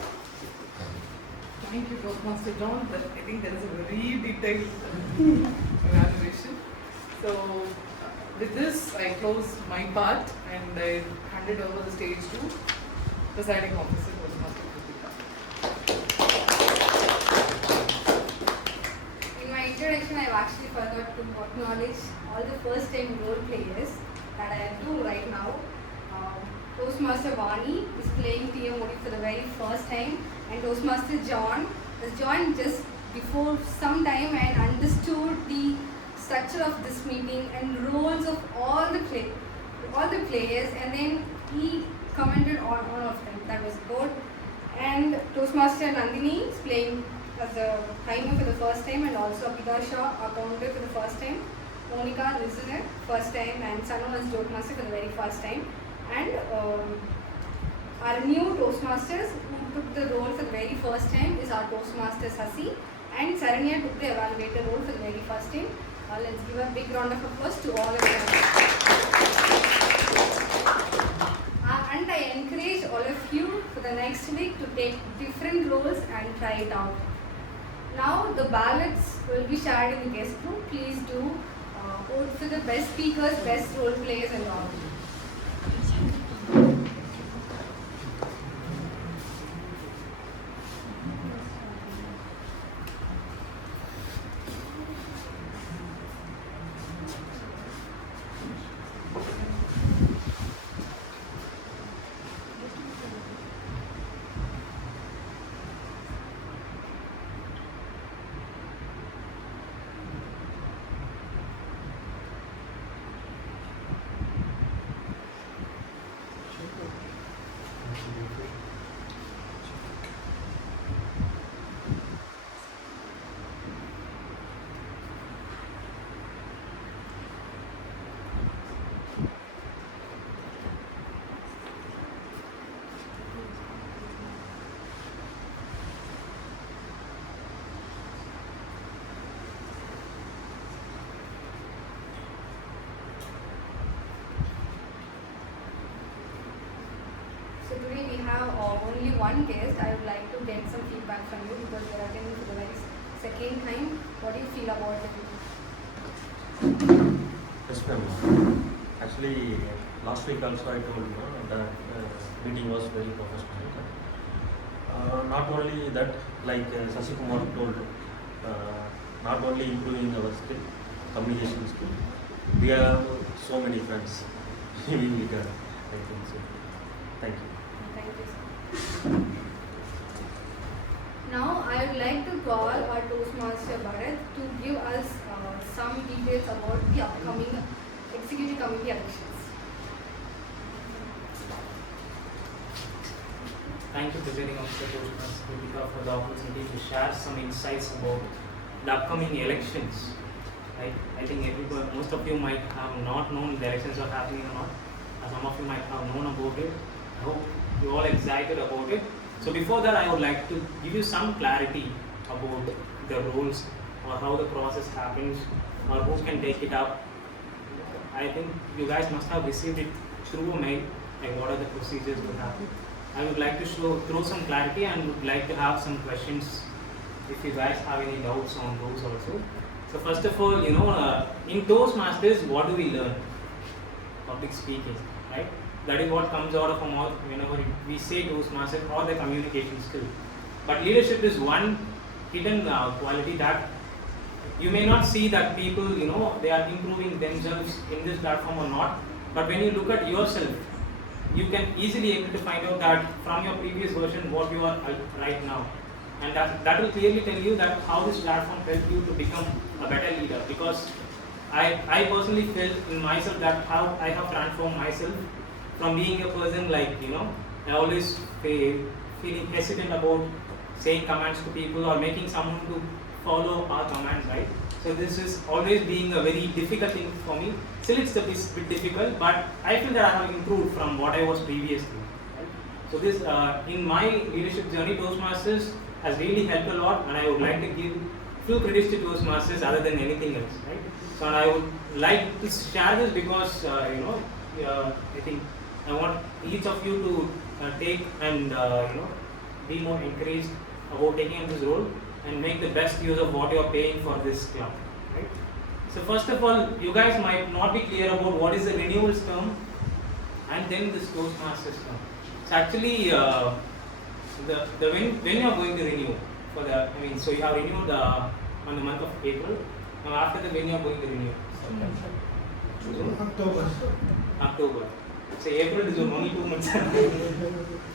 Thank you, Toastmaster John. I think there is a very detailed evaluation. So, with this, I close my part and I handed over the stage to presiding officer, Toastmaster Kritika. In my introduction, I've actually forgot to acknowledge all the first time role players that I am doing right now. Toastmaster Vani is playing TMOD for the very first time, and Toastmaster John has joined just before some time and understood the structure of this meeting and roles of all the players, and then he commented on all of them. That was good. And Toastmaster Nandini is playing as a timer for the first time, and also Abhida Shah, a counter for the first time. Monica listener, first time, and Sanu as Toastmaster for the very first time. And our new Toastmasters who took the role for the very first time is our Toastmaster Sasi, and Saranya took the evaluator role for the very first time. Let's give a big round of applause to all of them. And I encourage all of you for the next week to take different roles and try it out. Now the ballots will be shared in the guest room. Please do vote for the best speakers, best role players and all. So today we have only one guest. I would like to get some feedback from you because we are attending for the very second time. What do you feel about it? Yes, ma'am. Actually, last week also I told you that meeting was very professional. Not only that, like Sasi Kumar told, not only improving our skill, communication skill, we have so many friends. We will get, I think so. Thank you. Thank you, sir. Now I would like to call our Toastmaster Bharat to give us some details about the upcoming Executive Committee elections. Thank you, Presiding Officer Toastmaster Kritika, for the opportunity to share some insights about the upcoming elections. Right? I think most of you might have not known the elections are happening or not. Some of you might have known about it. I hope you're all excited about it. So before that, I would like to give you some clarity about the rules or how the process happens or who can take it up. I think you guys must have received it through a mail, like what are the procedures will happen. I would like to throw some clarity and would like to have some questions if you guys have any doubts on those also. So first of all, in Toastmasters, what do we learn? Public speaking, right? That is what comes out of our mouth whenever we say Toastmasters or the communication skill. But leadership is one hidden quality that you may not see that people, they are improving themselves in this platform or not. But when you look at yourself, you can easily able to find out that from your previous version what you are right now. And that will clearly tell you that how this platform helped you to become a better leader. Because I personally felt in myself that how I have transformed myself from being a person like, I always feeling hesitant about saying commands to people or making someone to follow our commands, right? So this is always being a very difficult thing for me. Still it's a bit difficult, but I feel that I have improved from what I was previously. Right? So this, in my leadership journey, Toastmasters has really helped a lot, and I would like to give full credits to Toastmasters other than anything else, right? So I would like to share this because, I think I want each of you to take and be more encouraged about taking up this role and make the best use of what you are paying for this club. Right? So first of all, you guys might not be clear about what is the renewals term and then this Toastmasters term. So actually, when you are going to renew for the, so you have renewed on the month of April. Now after that, when you are going to renew? October. So April is only 2 months.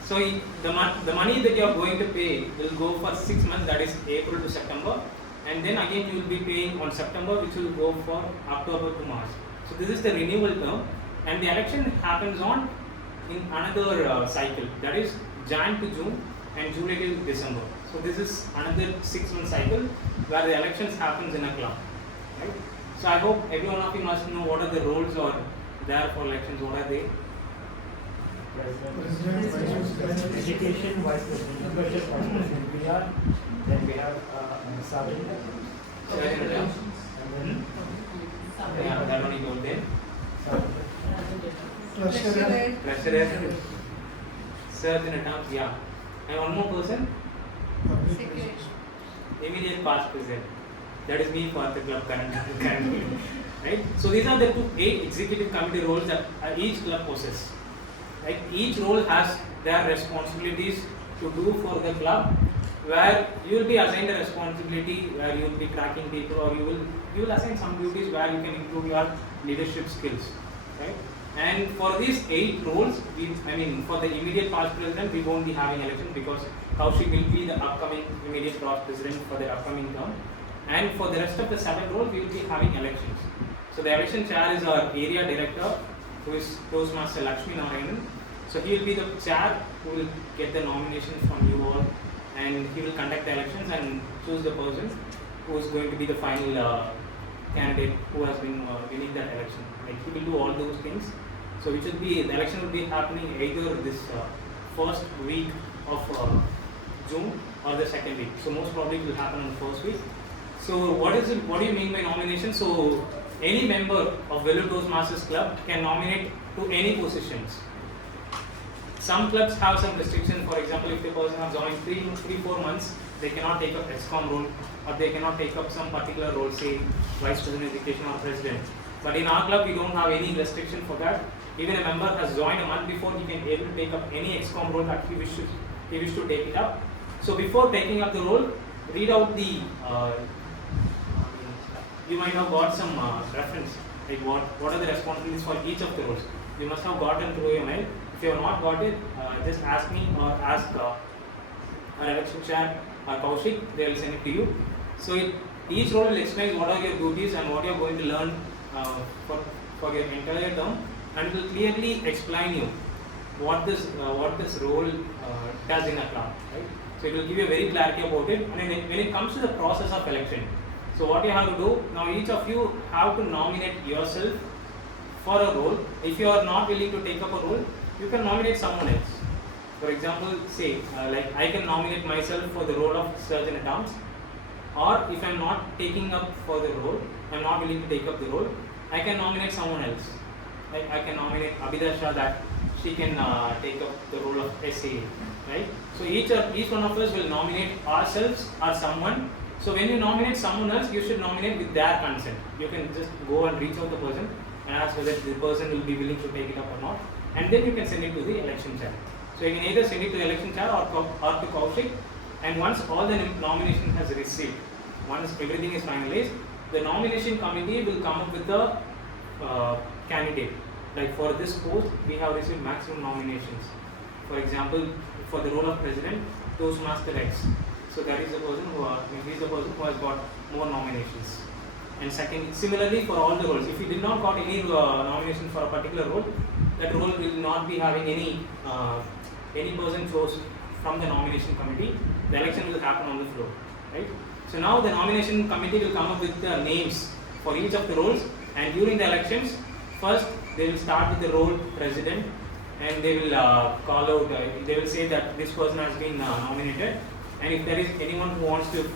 So the money that you are going to pay will go for 6 months, that is April to September, and then again you will be paying on September, which will go for October to March. So this is the renewal term, and the election happens on in another cycle, that is Jan to June and July to December. So this is another 6-month cycle where the elections happens in a club. Right? So I hope every one of you must know what are the roles or there for elections. What are they? Education, Vice President, Budget, Vice President, PR, then we have Sergeant. Yeah, that one you go then. President. Surgeon at arms, yeah. And one more person? Secretary. Immediate past president. That is me for the club currently. Right? So these are the 8 executive committee roles that each club possesses. Right? Each role has their responsibilities to do for the club, where you will be assigned a responsibility where you will be tracking people, or you will assign some duties where you can improve your leadership skills. Right? And for these 8 roles, for the immediate past president, we won't be having election because Kaushik will be the upcoming immediate past president for the upcoming term. And for the rest of the 7 roles, we will be having elections. So the election chair is our area director, who is Toastmaster Lakshmi Narayanan. So he will be the chair who will get the nomination from you all, and he will conduct the elections and choose the person who is going to be the final candidate who has been winning that election. Like, he will do all those things. So the election will be happening either this first week of June or the second week. So most probably it will happen on the first week. So what do you mean by nomination? So any member of Vellore Toastmasters Club can nominate to any positions. Some clubs have some restrictions. For example, if the person has joined 3-4 months, they cannot take up ExCom role, or they cannot take up some particular role, say Vice President Education or President. But in our club, we don't have any restriction for that. Even a member has joined a month before, he can able to take up any ExCom role that he wish to take it up. So before taking up the role, read out the. You might have got some reference, like what are the responsibilities for each of the roles. You must have gotten through your mail. If you have not got it, just ask me or ask our election chair or Kaushik, they will send it to you. So each role will explain what are your duties and what you are going to learn for your entire term, and it will clearly explain you what this role does in a club. Right? So it will give you a very clarity about it. And when it comes to the process of election, so what you have to do, now each of you have to nominate yourself for a role. If you are not willing to take up a role, you can nominate someone else. For example, say, like I can nominate myself for the role of Surgeon at Arms, or if I am not taking up for the role, I am not willing to take up the role, I can nominate someone else. Like I can nominate Abhida Shah, that she can take up the role of SA, right? So each one of us will nominate ourselves or someone. So when you nominate someone else, you should nominate with their consent. You can just go and reach out the person and ask whether the person will be willing to take it up or not, and then you can send it to the election chair. So you can either send it to the election chair or to Kaushik, and once all the nomination has received, once everything is finalized, the nomination committee will come up with a candidate. Like for this post, we have received maximum nominations. For example, for the role of president, Toastmaster X. So that is the person who has got more nominations. And second, similarly for all the roles, if you did not got any nomination for a particular role, that role will not be having any person chose from the nomination committee. The election will happen on the floor, right? So now the nomination committee will come up with the names for each of the roles, and during the elections, first they will start with the role president, and they will call out, they will say that this person has been nominated, and if there is anyone who wants to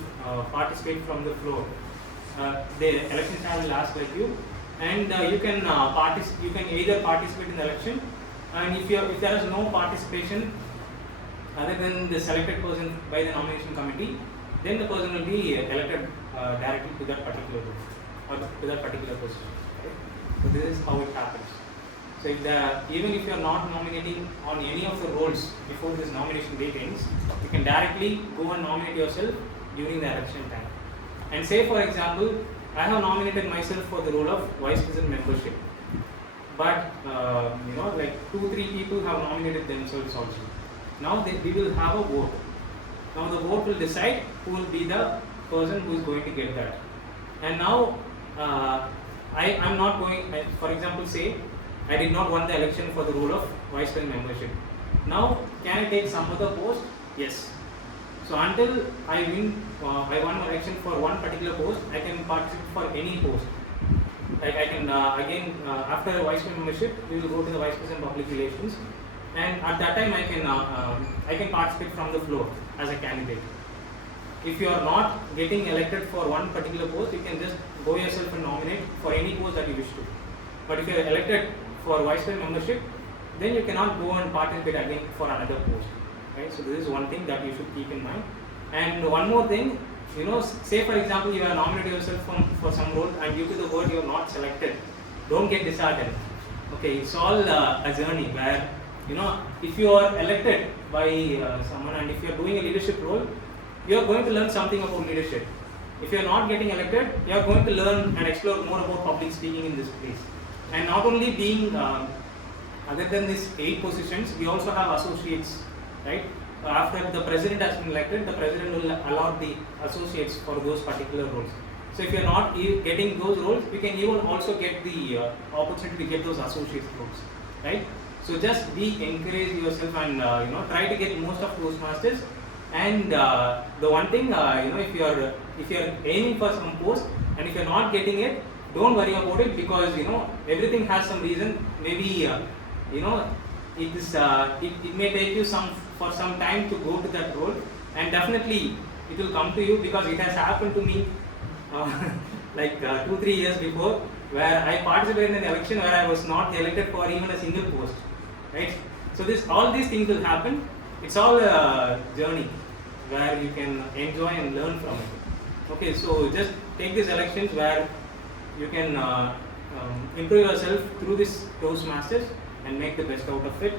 participate from the floor, the election chair will ask like you, and you can either participate in the election, And if there is no participation other than the selected person by the nomination committee, then the person will be elected directly to that particular role or to that particular position. Right? So this is how it happens. So even if you are not nominating on any of the roles before this nomination date ends, you can directly go and nominate yourself during the election time. And say for example, I have nominated myself for the role of vice president membership, but like 2-3 people have nominated themselves also. Now we will have a vote. Now the vote will decide who will be the person who is going to get that. And now I am not going, for example, say I did not won the election for the role of vice president membership. Now can I take some other post? Yes. So until I won election for one particular post, I can participate for any post. Like I can after vice president membership, we will go to the vice president public relations, and at that time I can participate from the floor as a candidate. If you are not getting elected for one particular post, you can just go yourself and nominate for any post that you wish to. But if you are elected for vice president membership, then you cannot go and participate again for another post. Right? So this is one thing that you should keep in mind. And one more thing, say for example you have nominated yourself for some role and due to the vote you are not selected, don't get disheartened. Okay, it's all a journey where if you are elected by someone and if you are doing a leadership role, you are going to learn something about leadership. If you are not getting elected, you are going to learn and explore more about public speaking in this place. And not only being other than these 8 positions, we also have associates, right? After the president has been elected, the president will allot the associates for those particular roles. So if you are not getting those roles, you can even also get the opportunity to get those associate roles, right? So just encourage yourself and try to get most of Toastmasters. And the one thing, if you are aiming for some post and if you are not getting it, don't worry about it, because everything has some reason. Maybe it may take you for some time to go to that role, and definitely it will come to you, because it has happened to me like 2-3 years before, where I participated in an election where I was not elected for even a single post, right? So all these things will happen. It's all a journey where you can enjoy and learn from it. Okay, so just take these elections where you can improve yourself through this Toastmasters and make the best out of it.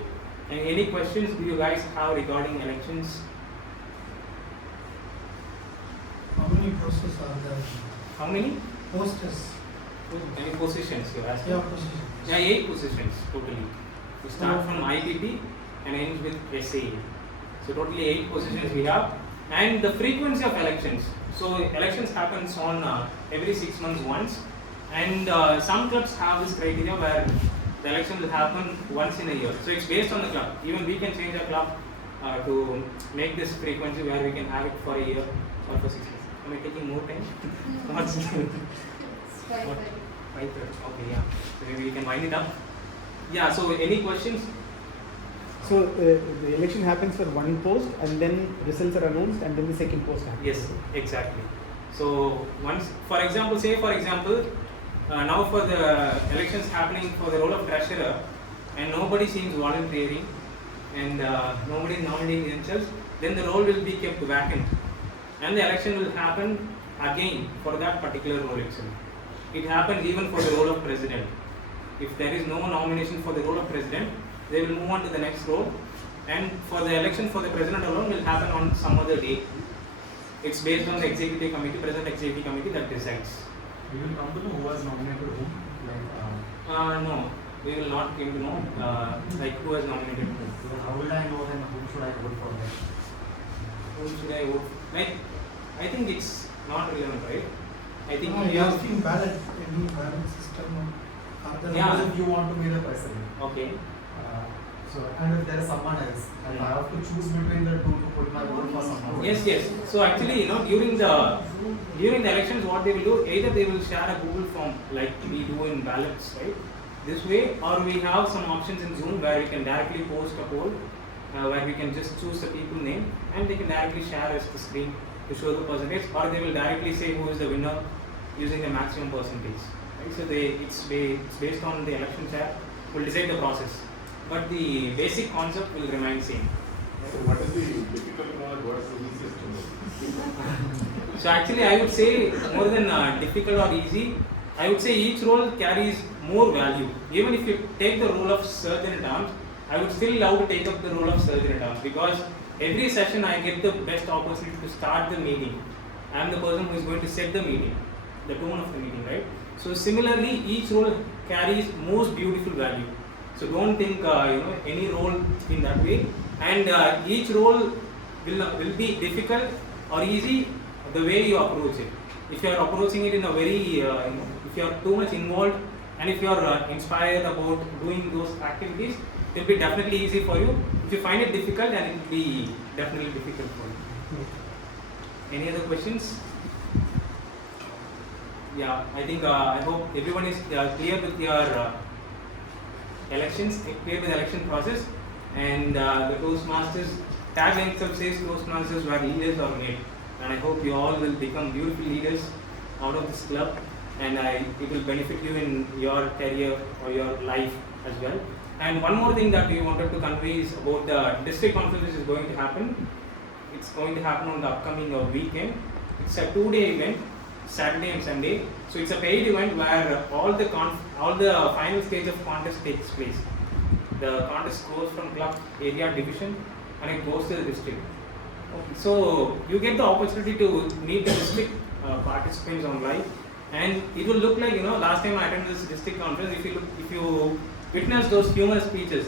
And any questions do you guys have regarding elections? How many posters are there? How many? Posters. Any positions you're asking? Yeah, positions. Yeah, 8 positions totally. We start from IPP and ends with SAE. So totally 8 positions we have. And the frequency of elections. So elections happens on every 6 months once. And some clubs have this criteria where the election will happen once in a year. So it's based on the club. Even we can change our club to make this frequency where we can have it for a year or for 6 months. Am I taking more time? What's It's 5:30. 5:30. Okay, yeah. So maybe we can wind it up. Yeah, so any questions? So the election happens for one post and then results are announced and then the second post happens. Yes, exactly. So once, for example, now for the elections happening for the role of treasurer and nobody seems volunteering and nobody is nominating themselves, then the role will be kept vacant and the election will happen again for that particular role itself. It happens even for the role of president. If there is no nomination for the role of president, they will move on to the next role, and for the election for the president alone will happen on some other day. It's based on the executive committee, president executive committee that decides. We will come to know who has nominated whom? No, we will not come to know who has nominated whom. So how will I know then whom should I vote for next? Whom should I vote? I think it's not relevant, right? I think you are asking ballot, any ballot system. If you want to be the president. Okay. And if there is someone else, and I have to choose between the two to put my vote for someone. Yes. So actually, during the elections, what they will do, either they will share a Google form like we do in ballots, right? This way, or we have some options in Zoom where we can directly post a poll, where we can just choose the people name, and they can directly share us the screen to show the percentage, or they will directly say who is the winner using the maximum percentage. Right? So it's based on the election chair will decide the process. but the basic concept will remain same. So what is the difficult one? What is the easiest one? So actually I would say more than difficult or easy, I would say each role carries more value. Even if you take the role of surgeon at arms, I would still love to take up the role of surgeon at arms, because every session I get the best opportunity to start the meeting. I am the person who is going to set the meeting, the tone of the meeting, right? So similarly, each role carries most beautiful value. So don't think any role in that way. And each role will be difficult or easy the way you approach it. If you are approaching it in a very, if you are too much involved, and if you are inspired about doing those activities, it will be definitely easy for you. If you find it difficult, then it will be definitely difficult for you. Any other questions? Yeah, I think I hope everyone is clear with your elections, clear with the election process, and the Toastmasters tagline itself says Toastmasters where leaders are made, and I hope you all will become beautiful leaders out of this club, and it will benefit you in your career or your life as well. And one more thing that we wanted to convey is about the district conference which is going to happen. It's going to happen on the upcoming weekend. It's a 2-day event, Saturday and Sunday. So it's a paid event where all the final stage of contest takes place. The contest goes from club, area, division, and it goes to the district. Okay. So you get the opportunity to meet the district participants on live, and it will look like, last time I attended this district conference, if you witness those humorous speeches,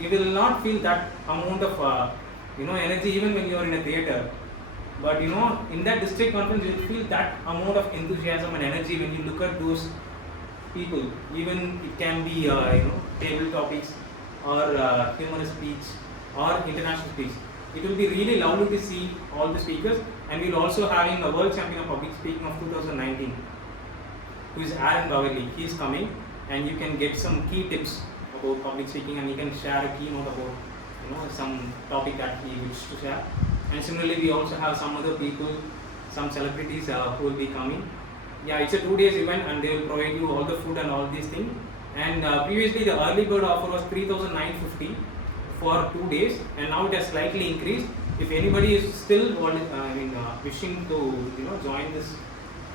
you will not feel that amount of energy even when you are in a theatre. But in that district conference, you will feel that amount of enthusiasm and energy when you look at those people. Even it can be table topics or humorous speech or international speech. It will be really lovely to see all the speakers, and we will also having a world champion of public speaking of 2019, who is Aaron Beverly. He is coming, and you can get some key tips about public speaking, and he can share a keynote about some topic that he wishes to share. And similarly, we also have some other people, some celebrities who will be coming. Yeah, it's a 2-day event, and they will provide you all the food and all these things. And previously, the early bird offer was 3,950 for 2 days, and now it has slightly increased. If anybody is still wishing to join this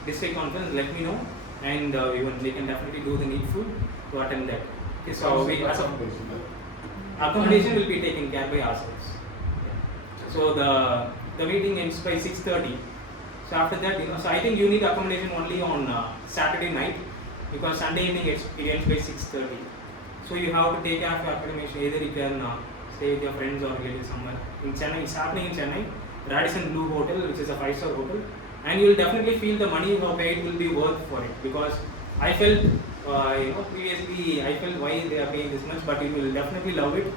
district conference, let me know, and they can definitely do the needful to attend that. Okay, so accommodation will be taken care by ourselves. So the meeting ends by 6:30. So after that, so I think you need accommodation only on Saturday night, because Sunday evening it ends by 6:30. So you have to take care of your accommodation. Either you can stay with your friends or relatives somewhere. In Chennai, it's happening in Chennai, Radisson Blue Hotel, which is a 5-star hotel, and you will definitely feel the money you have paid will be worth for it, because I felt previously I felt why they are paying this much, but you will definitely love it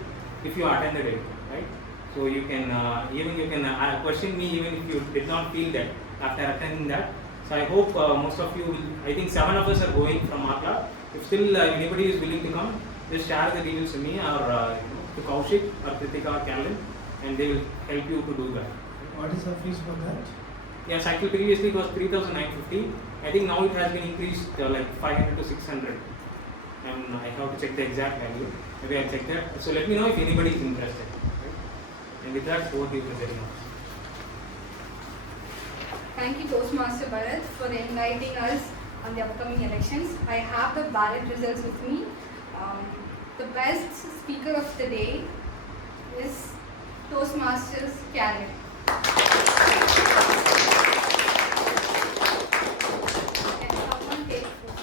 if you attended it, right? So you can question me even if you did not feel that after attending that. So I hope most of you will. I think 7 of us are going from our club. If still anybody is willing to come, just share the details to me or to Kaushik or Kritika or Carolyn, and they will help you to do that. What is the fees for that? Yes, actually previously it was 3,950. I think now it has been increased like 500 to 600. And I have to check the exact value. Maybe I'll check that. So let me know if anybody is interested. Right? And with that, over to you very much. Thank you, Toastmaster Bharat, for enlightening us on the upcoming elections. I have the ballot results with me. The best speaker of the day is Toastmasters Karen. Can someone take food?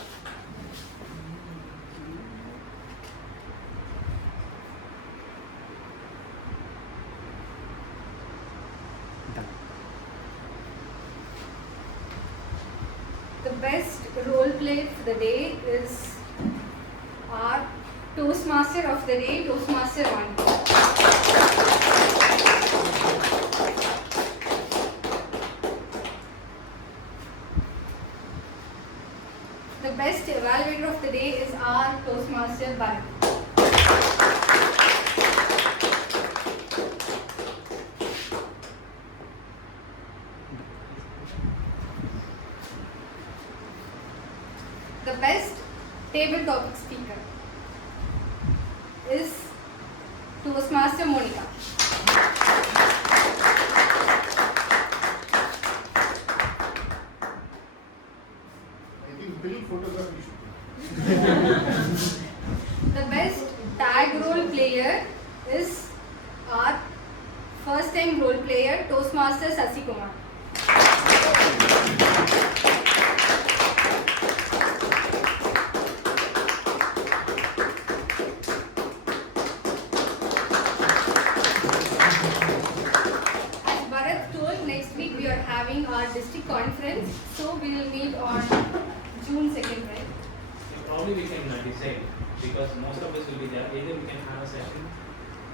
The best role played for the day is our Toastmaster of the day, Toastmaster Vani. The best evaluator of the day is our Toastmaster Bharat. The best table topic speaker is Toastmaster Monica. I think Bill photography should The best tag role player is our first time role player, Toastmaster Sasi Kumar. As Bharat told, next week we are having our district conference, so we will meet on June 2nd, right? Probably we can decide because most of us will be there. Either we can have a session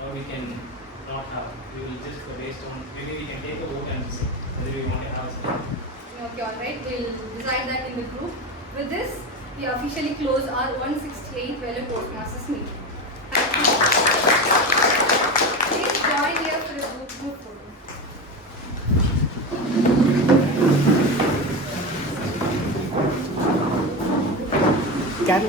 or we can not have. We will just based on maybe we can take a vote and see whether we want to have a session. Okay, alright, we'll decide that in the group. With this, we officially close our 168th Vellore Toastmasters meeting. Thank you. Please join here for a group photo. Can